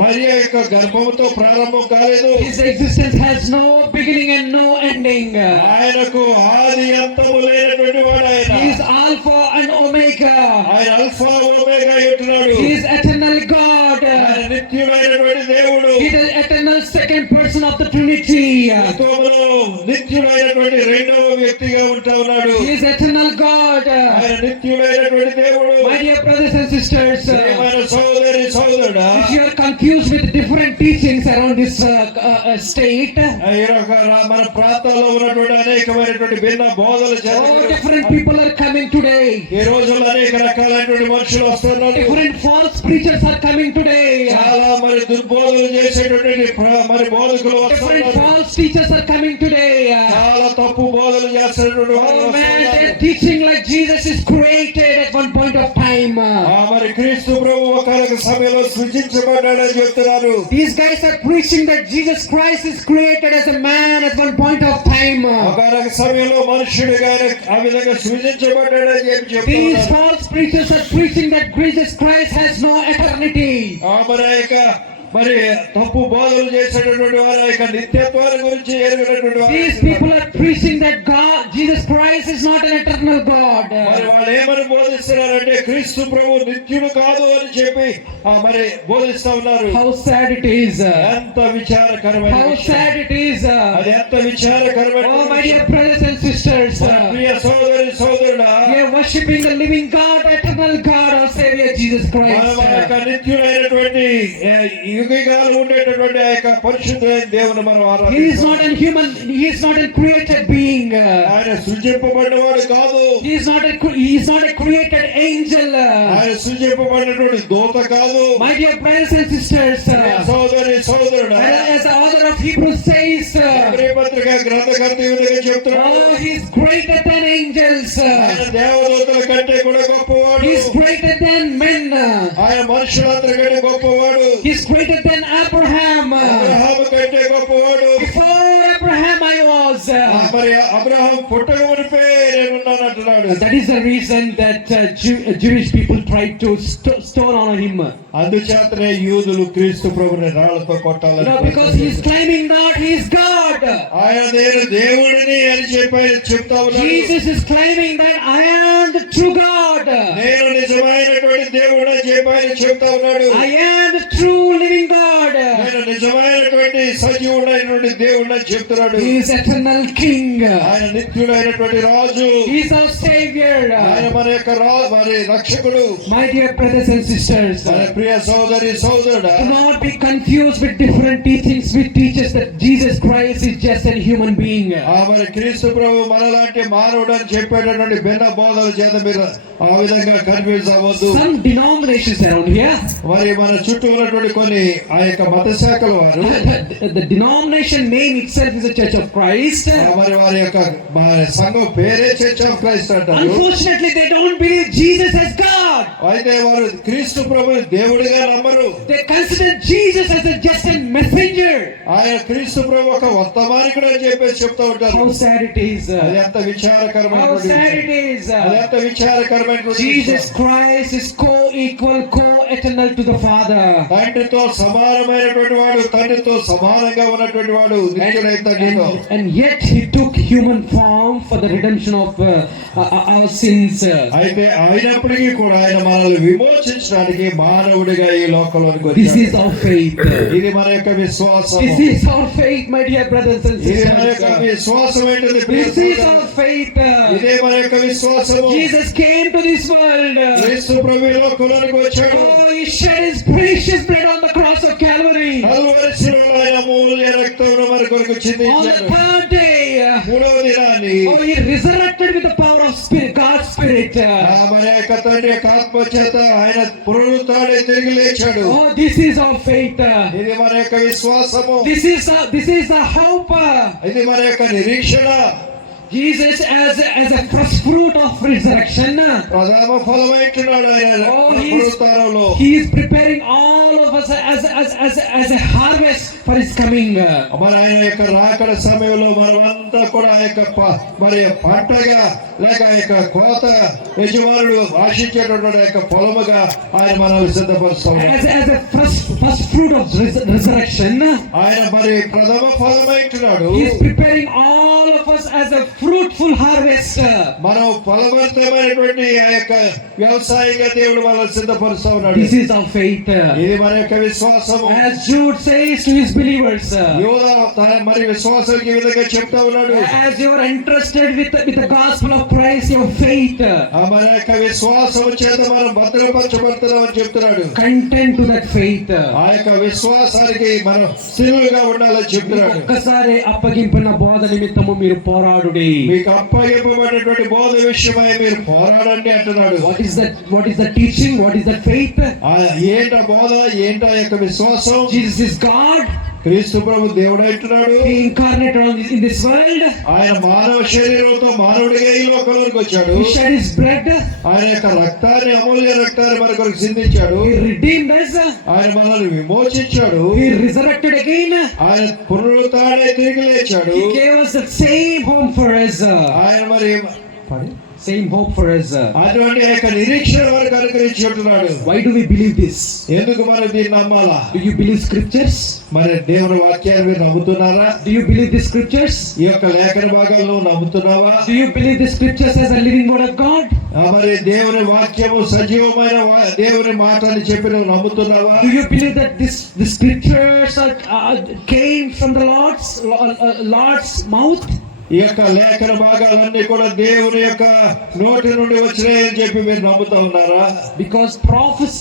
మరియ యొక్క గర్భముతో ప్రారంభం కాలేదు. His existence has no beginning and no ending. ఆయనకు ఆది అంతము లేనటువంటి వాడు ఆయన. He is Alpha and Omega. ఆయన అల్ఫా ఒమేగా ఉంటున్నాడు. He is eternal God. ఆయన నిత్యుడైనటువంటి దేవుడు. He is the eternal second person of the Trinity. తత్వములో నిత్యుడైనటువంటి రెండవ వ్యక్తిగా ఉంటా ఉన్నాడు. He is eternal God. ఆయన నిత్యుడైనటువంటి దేవుడు. My dear brothers and sisters, ప్రియమైన సోదరి సోదరుడా, if you are confused with different teachings around this state, మన ప్రాంతాల్లో ఉన్నటువంటి అనేకమైనటువంటి భిన్న బోధలు different people are coming today. ఈ రోజుల్లో అనేక రకాలైనటువంటి మనుషులు వస్తున్నారు. Different false preachers are coming today. చాలా మరి దుర్బోధలు చేసేటువంటి మరి బోధకులు Different వస్తున్నారు. false teachers are coming today. చాలా తప్పు బోధలు చేస్తున్నటువంటి వారు Oh man, వస్తున్నారు. they're teaching like Jesus is created at one point of time. మరి క్రీస్తు ప్రభు ఒకనొక సమయంలో సృజించబడ్డాడని చెప్తున్నారు. These guys are preaching that Jesus Christ is created as a man at one point of time. ఒకనొక సమయంలో మనుష్యుడిగా ఆ విధంగా సృజించబడ్డాడని చెప్పి These చెప్తున్నారు. false preachers are preaching that Jesus Christ has no eternity. మరి తప్పు బోధలు చేసేటటువంటి వారు యొక్క నిత్యత్వాన్ని గురించి ఎరుగినటువంటి These వారు people are preaching that God, Jesus Christ is not an eternal God. మరి వాళ్ళు ఏమని బోధిస్తున్నారంటే క్రీస్తు ప్రభు నిత్యుడు కాదు అని చెప్పి మరి బోధిస్తా ఉన్నారు. How sad it is. ఎంత విచారకరమైన How విషయం. sad it is. అది ఎంత విచారకరమైన Oh my విషయం. dear brothers and sisters, మన ప్రియ సోదరి సోదరుడా, we are worshipping the living God, eternal God, our Savior Jesus మన యొక్క Christ. నిత్యుడైనటువంటి యుగాలు ఉండేటటువంటి ఆ యొక్క పరిశుద్ధమైన దేవుని మనం He is ఆరాధిస్తాం. not a human, he is not a created being. ఆయన సృజింపబడినవాడు కాదు. He is not a created angel. ఆయన సృజింపబడినటువంటి దూత కాదు. My dear brothers and sisters, సోదరి సోదరుడా, as the author of Hebrews says, Hebrew పత్రిక గ్రంథకర్త ఈ విధంగా చెప్తున్నాడు. oh, he is greater than angels. ఆయన దేవదూతల కంటే కూడా గొప్పవాడు. He is greater than men. ఆయన మనుషులందరి కంటే గొప్పవాడు. He is greater than Abraham. Abraham కంటే గొప్పవాడు. Before Abraham I was. మరి అబ్రహాం పుట్టక మునిపే నేనున్నాను అంటున్నాడు. That is the reason that Jewish people tried to stone on him. అందుచేతనే యూదులు క్రీస్తు ప్రభుని రాళ్లతో కొట్టాలని Because he is claiming that he is God. ఆయన నేను దేవుడిని అని చెప్పి చెప్తా ఉన్నాడు. Jesus is claiming that I am the true God. నేను నిజమైనటువంటి దేవుడు అని చెప్పి ఆయన చెప్తా ఉన్నాడు. I am the true living God. నేను నిజమైనటువంటి సజీవుడైనటువంటి దేవుడు అని చెప్తున్నాడు. He is eternal King. ఆయన నిత్యుడైనటువంటి రాజు. He is our Savior. ఆయన మన యొక్క మరి రక్షకుడు. My dear brothers and sisters, మన ప్రియ సోదరి సోదరుడా, do not be confused with different teachings which teaches that Jesus Christ is just a human being. మరి క్రీస్తు ప్రభు మనలాంటి మానవుడు అని చెప్పేటటువంటి భిన్న బోధల చేత మీరు ఆ విధంగా కన్ఫ్యూజ్ అవ్వద్దు. Some denominations around here, మరి మన చుట్టూ ఉన్నటువంటి కొన్ని ఆ యొక్క మత శాఖల వారు the denomination name itself is a Church of Christ. మరి వారి యొక్క సంఘం పేరే చర్చ్ ఆఫ్ క్రైస్ట్ అంటారు. Unfortunately, they don't believe Jesus as God. అయితే వారు క్రీస్తు ప్రభుని దేవుడిగా నమ్మరు. They consider Jesus as just a messenger. ఆయన క్రీస్తు ప్రభు ఒక వర్తమానికుడు అని చెప్పేసి చెప్తూ ఉంటారు. How sad it is. అది ఎంత విచారకరమైనటువంటి How sad it is. అది ఎంత విచారకరమైనటువంటి Jesus Christ is co-equal, co-eternal to the Father. తండ్రితో సమానమైనటువంటి వాడు, తండ్రితో సమానంగా ఉన్నటువంటి వాడు, నిత్యుడైన తండ్రితో. And yet he took human form for the redemption of our sins. అయితే అయినప్పటికీ కూడా ఆయన మనల్ని విమోచించడానికి మానవుడిగా ఈ లోకంలోకి This వచ్చాడు. is our faith. ఇది మన యొక్క విశ్వాసం. This is our faith, my dear brothers and ఇది మన యొక్క sisters. విశ్వాసం ఏంటిది ప్రియ This is సోదరులు? our faith. ఇదే మన యొక్క విశ్వాసము. Jesus came to this world. క్రీస్తు ప్రభు ఈ లోకంలోకి వచ్చాడు. Oh, he shed his precious blood on the cross of Calvary. Calvary శిలువలో ఆయన అమూల్య రక్తమును మన కొరకు On the చిందించాడు. third day, మూడవ దినాన్ని oh, he resurrected with the power of Spirit, God's Spirit. మన యొక్క తండ్రి యొక్క ఆత్మ చేత ఆయన పునరుత్థానై తిరిగి లేచాడు. Oh, this is our faith. ఇది మన యొక్క విశ్వాసము. This is the hope. ఇది మన యొక్క నిరీక్షణ. Jesus as a first fruit of resurrection. ప్రథమ ఫలమైంటున్నాడు ఆయన Oh, పునరుత్థానంలో. he is preparing all of us as a harvest for his coming. మరి ఆయన యొక్క రాకడ సమయంలో మనమంతా కూడా ఆ యొక్క మరి పంటగా లేక ఆ యొక్క కోత యజమానుడు ఆశించేటటువంటి యొక్క పొలముగా ఆయన మనల్ని సిద్ధపరుస్తాడు. As a first fruit of resurrection. ఆయన మరి ప్రథమ ఫలమైంటున్నాడు. He is preparing all of us as a fruitful harvest. మనం ఫలభరితమైనటువంటి ఆ యొక్క వ్యవసాయంగా దేవుడు మనల్ని సిద్ధపరుస్తా ఉన్నాడు. This is our faith. ఇది మన యొక్క విశ్వాసము. As Jude says to his believers, యోధా తన మరి విశ్వాసానికి ఈ విధంగా చెప్తా ఉన్నాడు. as you are entrusted with the gospel of Christ, your faith, మన యొక్క విశ్వాసము చేత మనం భద్రపరచబడుతున్నామని చెప్తున్నాడు. content to that faith. ఆ యొక్క విశ్వాసానికి మనం స్థిరులుగా ఉండాలని చెప్తున్నాడు. ఒక్కసారి అప్పగింపిన బోధ నిమిత్తము మీరు పోరాడుడి. మీకు అప్పగింపబడినటువంటి బోధ విషయమై మీరు పోరాడండి అంటున్నాడు. What is the teaching? What is the faith? ఏంట బోధ, ఏంట యొక్క విశ్వాసం? Jesus is God. క్రీస్తు ప్రభు దేవుడు అంటున్నాడు. He incarnated in this world. ఆయన మానవ శరీరంతో మానవుడిగా ఈ లోకంలోకి వచ్చాడు. He shed his blood. ఆయన యొక్క రక్తాన్ని, అమూల్య రక్తాన్ని మన కొరకు సిందించాడు. He redeemed us. ఆయన మనల్ని విమోచించాడు. He resurrected again. ఆయన పునరుత్థానై తిరిగి లేచాడు. He gave us the same hope for us. ఆయన మరి Same hope for us. అటువంటి యొక్క నిరీక్షణ మనకు అనుగ్రహించి ఉంటున్నాడు. Why do we believe this? ఎందుకు మనం దీన్ని నమ్మాలా? Do you believe scriptures? మరి దేవుని వాక్యాన్ని మీరు నమ్ముతున్నారా? Do you believe the scriptures? ఈ యొక్క లేఖన భాగాలను నమ్ముతున్నావా? Do you believe the scriptures as a living word of God? మరి దేవుని వాక్యము సజీవమైన దేవుని మాట అని చెప్పి నువ్వు నమ్ముతున్నావా? Do you believe that the scriptures came from the Lord's mouth? ఈ యొక్క లేఖన భాగాలన్నీ కూడా దేవుని యొక్క నోటి నుండి వచ్చినాయని చెప్పి మీరు నమ్ముతా ఉన్నారా? Because prophets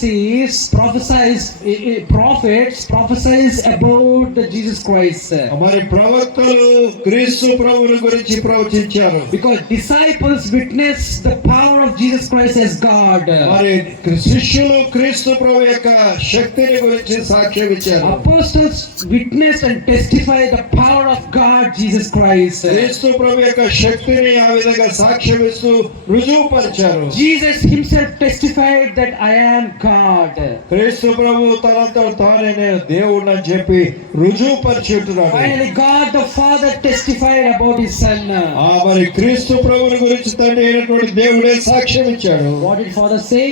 prophesies about the Jesus Christ. మరి ప్రవక్తలు క్రీస్తు ప్రభువుని గురించి ప్రవచించారు. Because disciples witness the power of Jesus Christ as God. మరి శిష్యులు క్రీస్తు ప్రభు యొక్క శక్తిని గురించి సాక్ష్యం ఇచ్చారు. Apostles witness and testify the power of God Jesus Christ. క్రీస్తు ప్రభు యొక్క శక్తిని ఆ విధంగా సాక్ష్యం ఇస్తూ రుజువుపరిచారు. Jesus himself testified that I am God. క్రీస్తు ప్రభు తనంతట తానే నేను దేవుడిని అని చెప్పి రుజువుపరిచి ఉంటున్నాడు. Finally God the Father testified about his son. మరి క్రీస్తు ప్రభుని గురించి తండ్రి అయినటువంటి దేవుడే సాక్ష్యం ఇచ్చాడు. What did Father say?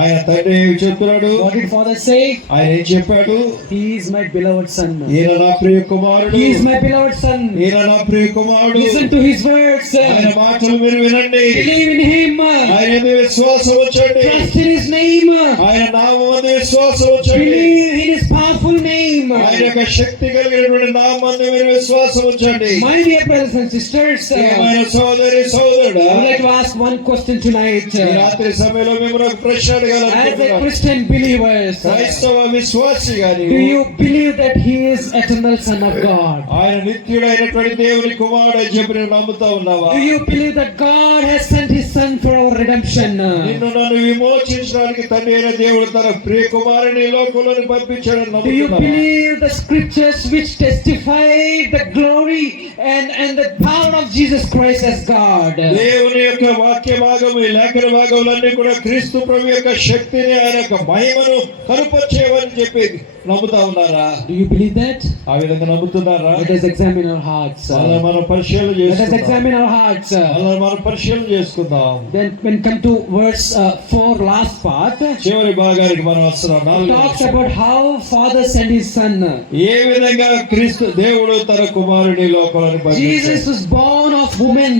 ఆయన తండ్రి ఏమి చెప్తున్నాడు? What did Father say? ఆయన ఏం చెప్పాడు? He is my beloved son. ఈయన నా ప్రియ కుమారుడు. He is my beloved son. ఈయన నా ప్రియ కుమారుడు. Listen to his words. ఆయన మాటలు మీరు వినండి. Believe in him. ఆయన మీద విశ్వాసం ఉంచండి. Trust in his name. ఆయన నామం మీద విశ్వాసం ఉంచండి. Believe in his powerful name. ఆయన యొక్క శక్తి కలిగినటువంటి నామందు మీరు విశ్వాసం ఉంచండి. My dear brothers and sisters, ప్రియమైన సోదరి సోదరుడా, I would like to ask one question tonight. ఈ రాత్రి సమయంలో మేము ఒక ప్రశ్న As a అడగాలనుకుంటున్నాను. Christian believers, క్రైస్తవ విశ్వాసిగా do నీవు you believe that He is eternal Son of God? ఆయన నిత్యుడైనటువంటి దేవుని కుమారుడు అని చెప్పి నువ్వు నమ్ముతా ఉన్నావా? Do you believe that God has sent His Son for our redemption? నిన్ను నన్ను విమోచించడానికి తండ్రి అయిన దేవుడు తన ప్రియ కుమారుని ఈ లోకంలోకి పంపించాడని Do you నమ్ముతున్నావా? believe the scriptures which testify the glory and the power of Jesus Christ as God? దేవుని యొక్క వాక్య భాగము ఈ లేఖన భాగములన్నీ కూడా క్రీస్తు ప్రభు యొక్క శక్తిని ఆయన యొక్క మహిమను కనుపరిచేవని చెప్పి నమ్ముతా ఉన్నారా? Do you believe that? ఆ విధంగా నమ్ముతున్నారా? Let us examine our hearts. అలా మనం పరిశీలన Let us చేసుకుందాం. examine our hearts. అలా మనం పరిశీలన చేసుకుందాం. Then when come to verse 4, last part, చివరి భాగానికి మనం వస్తున్నాం. it నాలుగో talks వచనం. about how Father sent His Son. ఏ విధంగా క్రీస్తు దేవుడు తన కుమారుని లోకంలోకి Jesus పంపించాడు. was born of woman.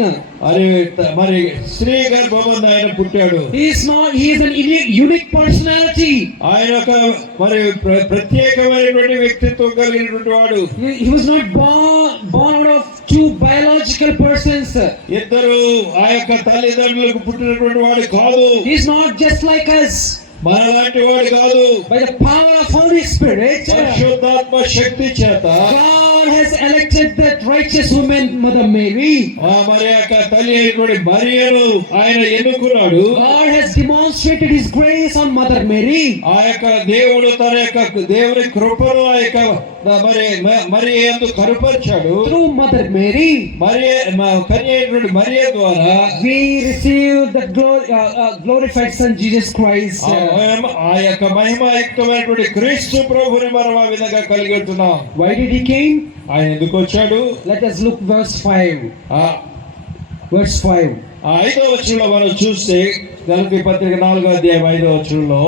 మరి స్త్రీ గర్భమందు ఆయన పుట్టాడు. He is an unique personality. ఆయన ఒక మరి ప్రత్యేకమైనటువంటి వ్యక్తిత్వం కలిగినటువంటి వాడు. He was not born out of two biological persons. ఇద్దరు ఆ యొక్క తల్లిదండ్రులకు పుట్టినటువంటి వాడు కాదు. He is not just like us. మనలాంటి వాడు కాదు. By the power of Holy Spirit, పరిశుద్ధాత్మ శక్తి చేత God has elected that righteous woman, Mother Mary. ఆ మరి యొక్క తల్లి అయినటువంటి మరియను ఆయన ఎన్నుకున్నాడు. God has demonstrated His grace on Mother Mary. ఆ యొక్క దేవుడు తన యొక్క దేవుని కృపను ఆ యొక్క మరి యందు కనుపరిచాడు. Through Mother Mary, కన్య అయినటువంటి మరియ ద్వారా we receive the glorified Son Jesus Christ. ఆ యొక్క మహిమాయుక్తమైనటువంటి క్రీస్తు ప్రభుని మనం ఆ విధంగా కలిగి ఉంటున్నాం. Why did He came? ఆయన ఎందుకు వచ్చాడు? Let us look verse 5. Verse 5. ఆ 5వ వచనంలో మనం చూస్తే గలతీ పత్రిక 4వ అధ్యాయం 5వ వచనంలో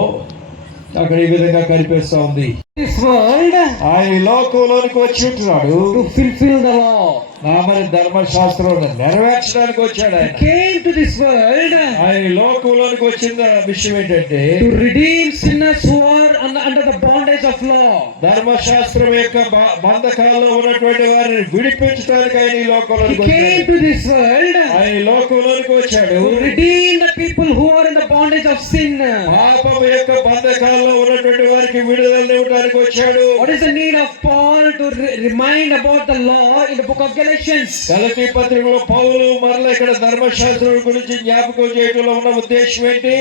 అక్కడ ఈ విధంగా కనిపిస్తా ఉంది. This world ఆయన ఈ లోకంలోనికి వచ్చి ఉంటున్నాడు. to fulfill the law. మరి ధర్మశాస్త్రం నెరవేర్చడానికి వచ్చాడు ఆయన. Came to this world ఆయన ఈ లోకంలోనికి వచ్చిన విషయం ఏంటంటే to redeem sinners who are under the bondage of law. ధర్మశాస్త్రం యొక్క బంధకాల్లో ఉన్నటువంటి వారిని విడిపించడానికి ఆయన ఈ He లోకంలోనికి came వచ్చాడు. to this world ఆయన ఈ లోకంలోనికి వచ్చాడు. to redeem the people who are in the bondage of sin. పాపం యొక్క బంధకాల్లో ఉన్నటువంటి వారికి విడుదల ఇవ్వడానికి వచ్చాడు. What is the need of Paul to remind about the law in the book of Galatians? గలతీ పత్రికలో పౌలు మరలా ఇక్కడ ధర్మశాస్త్రం గురించి జ్ఞాపకం చేయడంలో ఉన్న ఉద్దేశం ఏంటి?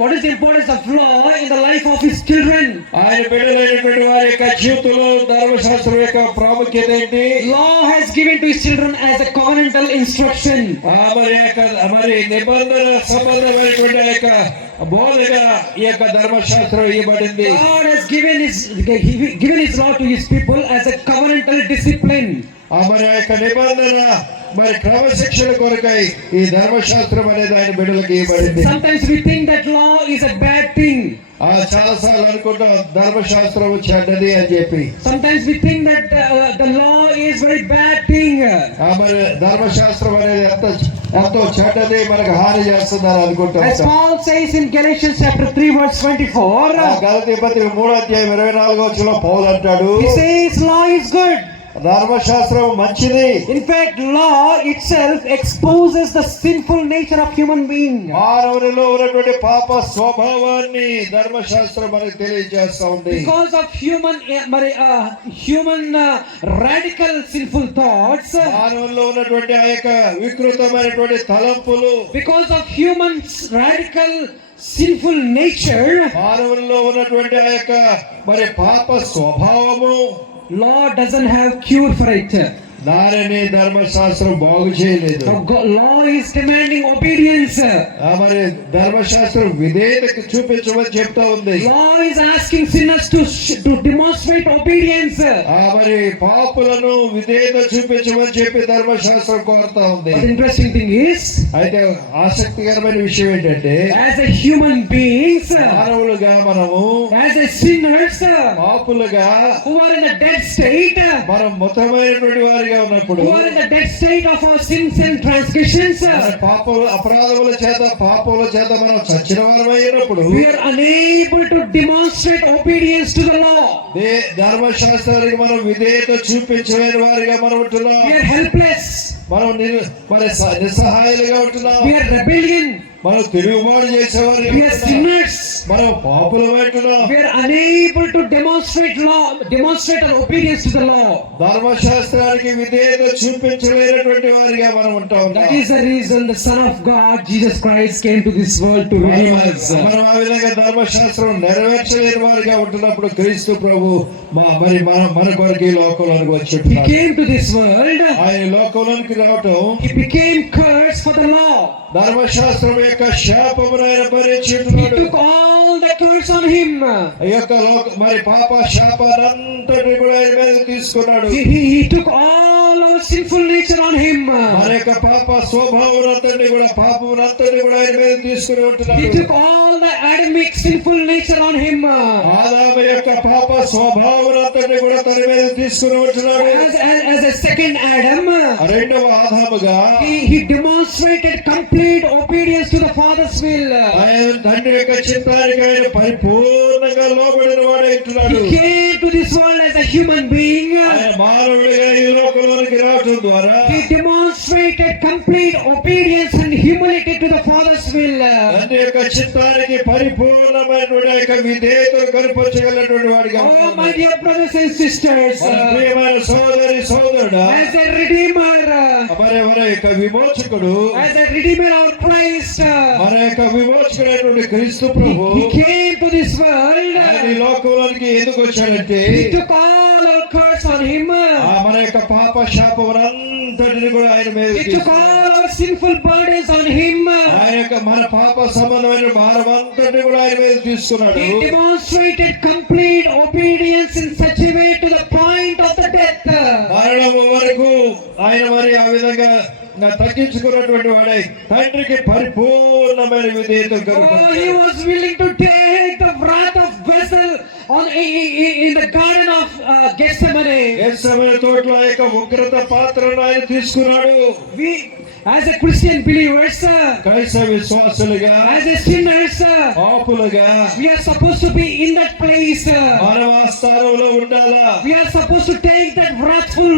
What is the importance of law in the life of his children? ఆయన బిడ్డలైనటువంటి వారి యొక్క జీవితంలో ధర్మశాస్త్రం యొక్క ప్రాముఖ్యత ఏంటి? Law has given to his children as a covenantal instruction. మరి నిబంధన సంబంధమైనటువంటి ఆ యొక్క బోధగా ఈ యొక్క ధర్మశాస్త్రం ఇవ్వబడింది. God has given his law to his people as a covenantal discipline. మరి ఆ యొక్క నిబంధన మరి క్రమశిక్షణ కొరకై ఈ ధర్మశాస్త్రం అనేది ఆయన బిడ్డలకు ఇవ్వబడింది. Sometimes we think that law is a bad thing. చాలా సార్లు అనుకుంటాం ధర్మశాస్త్రం చెడ్డది అని చెప్పి. Sometimes we think that the law is very bad thing. మరి ధర్మశాస్త్రం అనేది ఎంతో చెడ్డది, మనకు హాని చేస్తుందని అనుకుంటాం. As Paul says in Galatians chapter 3 verse 24, గలతీ పత్రిక 3వ అధ్యాయం 24వ వచనంలో పౌలు అంటాడు, he says law is good. ధర్మశాస్త్రం మంచిది. In fact, law itself exposes the sinful nature of human being. మానవునిలో ఉన్నటువంటి పాప స్వభావాన్ని ధర్మశాస్త్రం మనకు తెలియజేస్తా ఉంది. Because of human radical sinful thoughts, మానవుల్లో ఉన్నటువంటి ఆ యొక్క వికృతమైనటువంటి తలంపులు, because of human's radical sinful nature, మానవుల్లో ఉన్నటువంటి ఆ యొక్క పాప స్వభావము, law doesn't have cure for it. దానిని ధర్మశాస్త్రం బాగు చేయలేదు. Law is demanding obedience. మరి ధర్మశాస్త్రం విధేయత చూపించమని చెప్తా ఉంది. Law is asking sinners to demonstrate obedience. మరి పాపులను విధేయత చూపించమని చెప్పి ధర్మశాస్త్రం కోరుతా ఉంది. But interesting thing is, అయితే ఆసక్తికరమైన విషయం ఏంటంటే, as a human beings, మానవులుగా మనము, as a sinners, పాపులుగా who are in a dead state, మనం మతమైనటువంటి వారి వారిగా ఉన్నప్పుడు who are in the dead state of our sins and transgressions, మన పాపముల అపరాధముల చేత పాపముల చేత మనం చచ్చిన వారమై ఉన్నప్పుడు we are unable to demonstrate obedience to the law. ధర్మశాస్త్రానికి మనం విధేయత చూపించలేని వారిగా మనం ఉంటున్నాం. We are helpless. మనం నిస్సహాయాలుగా ఉంటున్నాం. We are rebellion. మనం తిరుగుబాటు చేసేవారు, We are sinners. మనం పాపులమై ఉంటున్నాం. We are unable to demonstrate our obedience to the law. ధర్మశాస్త్రానికి విధేయత చూపించలేనటువంటి వారిగా మనం ఉంటాం. That is the reason the Son of God, Jesus Christ, came to this world to redeem us. మనం ఆ విధంగా ధర్మశాస్త్రం నెరవేర్చలేని వారిగా ఉంటున్నప్పుడు క్రీస్తు ప్రభు మన కొరకు ఈ లోకంలోకి వచ్చి He ఉంటున్నాడు. came to this world. ఆయన లోకంలోనికి రావటం He became cursed for the law. ధర్మశాస్త్రం యొక్క శాపమును ఆయన భరించి He ఉంటున్నాడు. took all the curse on him. ఈ యొక్క పాప శాపానంతటి కూడా ఆయన మీద తీసుకున్నాడు. He took all our sinful nature on him. మన యొక్క పాప స్వభావనంతటి కూడా పాపమునంతటి కూడా ఆయన మీద తీసుకుని ఉంటున్నాడు. He took all the Adamic sinful nature on him. ఆదాము యొక్క పాప స్వభావనంతటి కూడా తన మీద తీసుకుని ఉంటున్నాడు. As a second Adam, రెండవ ఆదాముగా he demonstrated complete obedience to the Father's will. ఆయన తండ్రి యొక్క చిత్తానికి ఆయన పరిపూర్ణంగా లోబడిన వాడై ఉంటున్నాడు. He came to this world as a human being. ఆయన మానవుడిగా ఈ లోకంలోనికి రావడం ద్వారా He demonstrated complete obedience and humility to the Father's will. తండ్రి యొక్క చిత్తానికి పరిపూర్ణమైనటువంటి యొక్క విధేయతను కనపరచగలిగినటువంటి వాడిగా Oh, ఉన్నాడు. my dear brothers and sisters, మన ప్రియమైన సోదరుడా, as a redeemer, మన యొక్క విమోచకుడు, as a redeemer of Christ, మన యొక్క విమోచకుడైనటువంటి క్రీస్తు ప్రభు he came to this world. ఆయన ఈ లోకంలోనికి ఎందుకు వచ్చాడంటే He took all our curse on him. మన యొక్క పాప శాపమునంతటిని కూడా ఆయన మీద He took all our sinful burdens on him. ఆయన యొక్క మన పాప సంబంధమైన భారమంతటిని కూడా ఆయన మీద తీసుకున్నాడు. He demonstrated complete obedience in such a way to the point of the death. మరణము వరకు ఆయన మరి ఆ విధంగా తగ్గించుకున్నటువంటి వాడై తండ్రికి పరిపూర్ణమైన విధేయత Oh, he was willing to take the wrath of vessel in the garden of Gethsemane. Gethsemane తోటలో ఆ యొక్క ఉగ్రత పాత్రను ఆయన తీసుకున్నాడు. We, as a Christian believers, క్రైస్తవ విశ్వాసులుగా, as a sinners, పాపులుగా we are supposed to be in that place. మనం ఆ స్థానంలో ఉండాలా. We are supposed to take that wrathful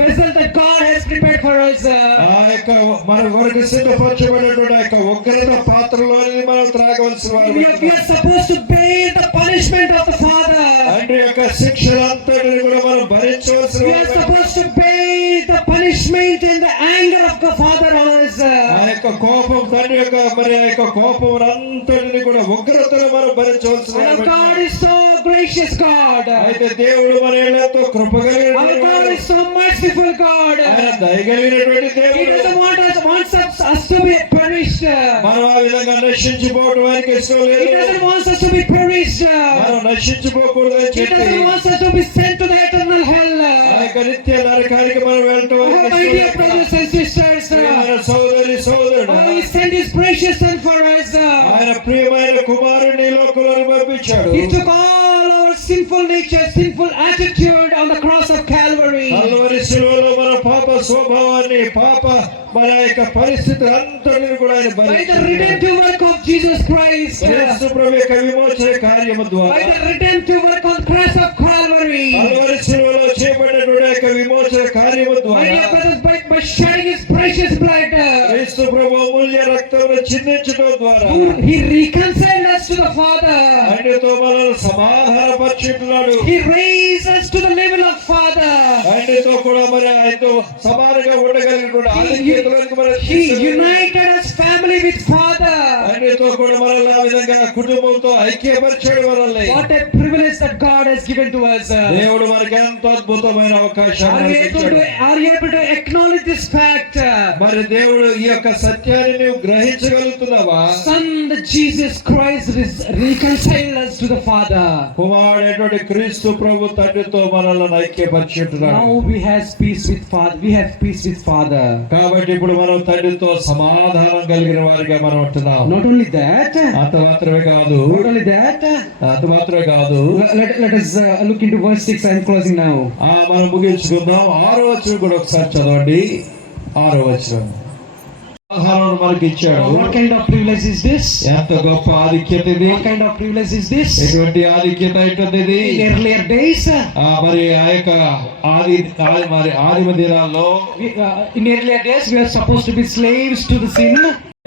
vessel that God has prepared for us. ఆ యొక్క మన కొరకు సిద్ధపరచబడినటువంటి ఆ యొక్క ఉగ్రత పాత్రలోని మనం త్రాగవలసిన వారు. We are supposed to bear the punishment of the Father. తండ్రి యొక్క శిక్షలంతటిని కూడా మనం భరించవలసిన We are వారు. supposed to bear the punishment and the anger of the Father on us. ఆ యొక్క కోపం తండ్రి యొక్క మరి ఆ యొక్క కోపం అంతటిని కూడా ఉగ్రతను మనం భరించవలసిన Our వారు. God is so gracious God. అయితే దేవుడు మన ఎంతో కృపగలిగిన Our God is so merciful God. ఆయన దయగలిగినటువంటి He దేవుడు. doesn't want us to be perished. మనం ఆ విధంగా నశించిపోవడం ఆయనకి ఇష్టం He లేదు. doesn't want us to be perished. మనం నశించిపోకూడదని He చెప్పి doesn't want us to be sent to the eternal hell. ఆ యొక్క నిత్య నరకానికి మనం వెళ్ళటం Oh, ఆయనకి my ఇష్టం dear లేదు. brothers and sisters, ప్రియమైన సోదరుడా, He sent His precious Son for us. ఆయన ప్రియమైన కుమారుని లోకంలో పంపించాడు. He took all our sinful nature, sinful attitude on the cross of Calvary. Calvary శిలువలో మన పాప స్వభావాన్ని మన యొక్క పరిస్థితి అంతటిని కూడా ఆయన By the భరించాడు. redemptive work of Jesus Christ, యేసు ప్రభు యొక్క విమోచన కార్యము by ద్వారా the redemptive work on the cross of Calvary, Calvary శిలువలో చేయబడినటువంటి యొక్క విమోచన కార్యము my ద్వారా dear brothers, by shedding His precious blood, యేసు ప్రభు అమూల్య రక్తమును చిందించడం ద్వారా He reconciled us to the Father. ఆయనతో మనల్ని సమాధానపరుచుతున్నాడు. He raised us to the level of Father. ఆయనతో కూడా మరి ఆయనతో సమానంగా ఉండగలిగినటువంటి ఆధిక్యతలోనికి మనం He united us family with Father. ఆయనతో కూడా మనల్ని ఆ విధంగా కుటుంబంతో ఐక్యపరిచడం మనల్ని. What a privilege that God has given to us. దేవుడు మనకి ఎంతో అద్భుతమైన అవకాశాన్ని ఇచ్చాడు. Are you able to acknowledge this fact? మరి దేవుడు ఈ యొక్క సత్యాన్ని నీవు గ్రహించగలుగుతున్నావా? Son Jesus Christ reconciled us to the Father. కుమారుడైనటువంటి క్రీస్తు ప్రభు తండ్రితో మనల్ని ఐక్యపరిచుంటున్నాడు. Now we have peace with Father. We have peace with Father. కాబట్టి ఇప్పుడు మనం తండ్రితో సమాధానం కలిగిన వారిగా మనం ఉంటున్నాం. Not only that, అంత మాత్రమే కాదు, not only that, అంత మాత్రమే కాదు. let us look into verse 6. I am closing now. మనం ముగించుకుందాం. 6వ వచనం కూడా ఒకసారి చదవండి. 6వ వచనం. ఆహారం మనకి ఇచ్చాడు. What kind of privilege is this? ఎంత గొప్ప ఆధిక్యత ఇది. What kind of privilege is this? ఎటువంటి ఆధిక్యత ఏంటది ఇది? In earlier days, మరి ఆ యొక్క ఆదిమ దినాల్లో in earlier days, we are supposed to be slaves to the sin.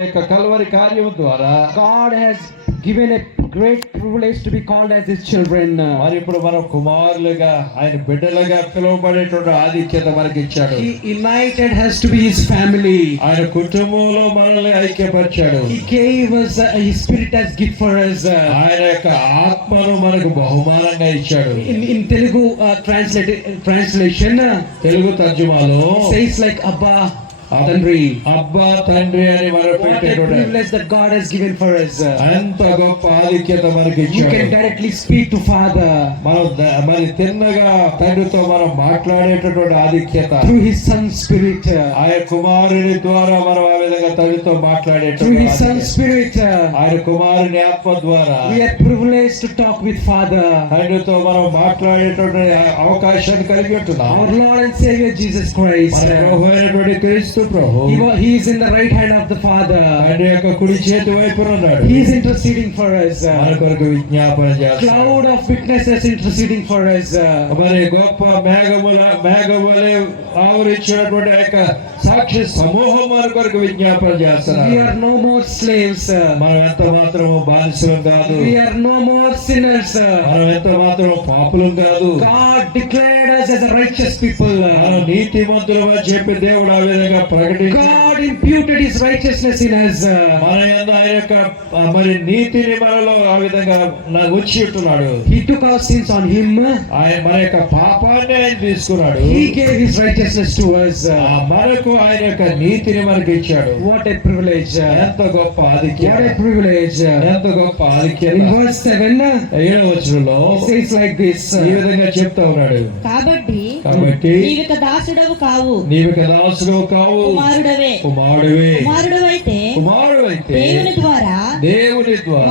యొక్క కల్వరి కార్యం ద్వారా God has given a great privilege to be called as His children. మరి ఇప్పుడు మనం కుమారులుగా, ఆయన బిడ్డలుగా పిలువబడేటువంటి ఆధిక్యత మనకి ఇచ్చాడు. He united us to be His family. ఆయన కుటుంబంలో మనల్ని ఐక్యపరిచాడు. He gave us His Spirit as gift for us. ఆయన యొక్క ఆత్మను మనకు బహుమానంగా ఇచ్చాడు. In Telugu translation, Telugu తర్జుమాలో says like Abba, Tanri. అబ్బా తండ్రి అని మనం What a పెట్టేటువంటి privilege that God has given for us. ఎంత గొప్ప ఆధిక్యత మనకి You can ఇచ్చాడు. directly speak to Father మనం మరి తిన్నగా తండ్రితో మనం మాట్లాడేటటువంటి ఆధిక్యత through His Son Spirit. ఆయన కుమారుని ద్వారా మనం ఆ విధంగా తండ్రితో Through మాట్లాడేటటువంటి His Son ఆధిక్యత. Spirit, ఆయన కుమారుని ఆత్మ ద్వారా we are privileged to talk with Father. తండ్రితో మనం మాట్లాడేటువంటి అవకాశాన్ని కలిగి ఉంటున్నాం. Our Lord and Savior Jesus Christ. మన ప్రభు అయినటువంటి క్రీస్తు ప్రభు He is in the right hand of the Father. తండ్రి యొక్క కుడి చేతి వైపున ఉన్నాడు. He is interceding for us. మన కొరకు విజ్ఞాపన చేస్తాడు. Cloud of witnesses interceding for us. మరి గొప్ప మేఘములే ఆవరించినటువంటి ఆ యొక్క సాక్షి సమూహం మన కొరకు విజ్ఞాపన We చేస్తున్నారు. are no more slaves. మనం ఎంత మాత్రము బానిసలం కాదు. We are no more sinners. మనం ఎంత మాత్రం పాపులం కాదు. God declared us as a righteous people. మనం నీతిమంతులమని చెప్పి దేవుడు ఆ విధంగా ప్రకటించాడు. God imputed His righteousness in us. మన యందు ఆయన యొక్క మరి నీతిని మనలో ఆ విధంగా ఉంచి ఉంటున్నాడు. He took our sins on Him. ఆయన మన యొక్క పాపాన్ని ఆయన తీసుకున్నాడు. He gave His righteousness to us. మనకు ఆయన యొక్క నీతిని మనకి ఇచ్చాడు. What a privilege. ఎంత గొప్ప ఆధిక్యత. What a privilege. ఎంత గొప్ప ఆధిక్యత. In verse 7, 7వ వచనంలో it says like this. ఈ విధంగా చెప్తా ఉన్నాడు. కాబట్టి నీవిక దాసుడవు కావు, నీవిక దాసుడవు కావు, కుమారుడవే. కుమారుడివే. కుమారుడవైతే దేవుని ద్వారా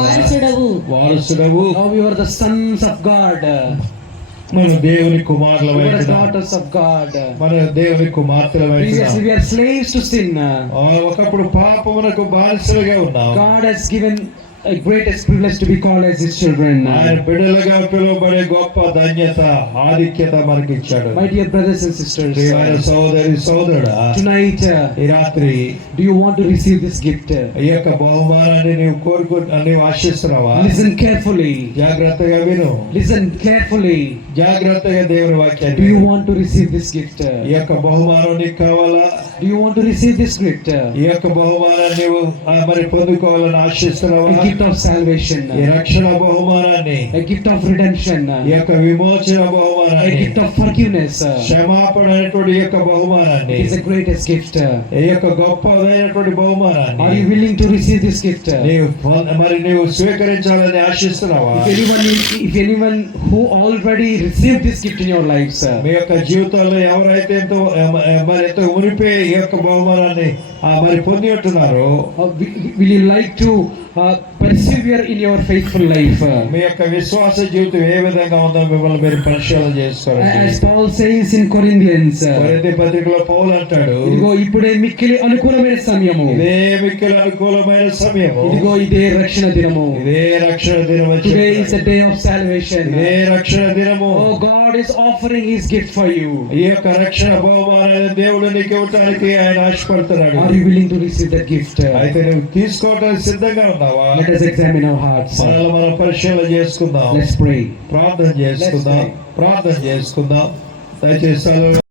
వారసుడవు. Now we are the sons of God. మన దేవుని We కుమారులమైన are daughters of God. మన దేవుని కుమార్తెలమైన Previously we are slaves to sin. ఒకప్పుడు పాపమునకు బానిసలుగా ఉన్నాం. God has given a greatest privilege to be called as His children. ఆయన బిడ్డలుగా పిలువబడే గొప్ప ధన్యత, ఆధిక్యత మనకి ఇచ్చాడు. My dear brothers and sisters, ప్రియమైన సోదరుడా, tonight ఈ రాత్రి do you want to receive this gift? ఈ యొక్క బహుమానాన్ని నీవు ఆశిస్తున్నావా? Listen carefully. జాగ్రత్తగా విను. Listen carefully. జాగ్రత్తగా దేవుని వాక్యాన్ని Do you విను. want to receive this gift? ఈ యొక్క బహుమానం నీకు కావాలా? Do you want to receive this gift? ఈ యొక్క బహుమానాన్ని నీవు మరి పొందుకోవాలని ఆశిస్తున్నావా? A gift of salvation. ఈ రక్షణ బహుమానాన్ని, A gift of redemption. ఈ యొక్క విమోచన A బహుమానాన్ని, gift of forgiveness. క్షమాపణ అనేటువంటి ఈ యొక్క బహుమానాన్ని, It is the greatest gift. ఈ యొక్క గొప్పదైనటువంటి బహుమానాన్ని Are you willing to receive this gift? నీవు స్వీకరించాలని ఆశిస్తున్నావా? If anyone who already received this gift in your lives, మీ యొక్క జీవితంలో ఎవరైతే ఎంతో మునిపే ఈ యొక్క బహుమానాన్ని మరి పొంది ఉంటున్నారో, will you like to persevere in your faithful life? మీ యొక్క విశ్వాస జీవితం ఏ విధంగా ఉందో మిమ్మల్ని మీరు పరిశీలన చేసుకోవాలి. As Paul says in Corinthians, కొరింథీ పత్రికలో పౌలు అంటాడు, ఇదిగో ఇప్పుడే మిక్కిలి అనుకూలమైన సమయము, ఇదే మిక్కిలి అనుకూలమైన సమయము, ఇదిగో ఇదే రక్షణ దినము. ఇదే రక్షణ దినం వచ్చి Today is the day of salvation. ఇదే రక్షణ దినము. Oh, God is offering His gift for you. ఈ యొక్క రక్షణ బహుమానాన్ని దేవుడు నీకు ఇవ్వటానికి ఆయన ఆశపడుతున్నాడు. Are you willing to receive that gift? అయితే నువ్వు తీసుకోవడానికి సిద్ధంగా ఉన్నావా? Let us examine our hearts. మనల్ని మనం పరిశీలన చేసుకుందాం. Let's pray. ప్రార్థన చేసుకుందాం. దయచేసి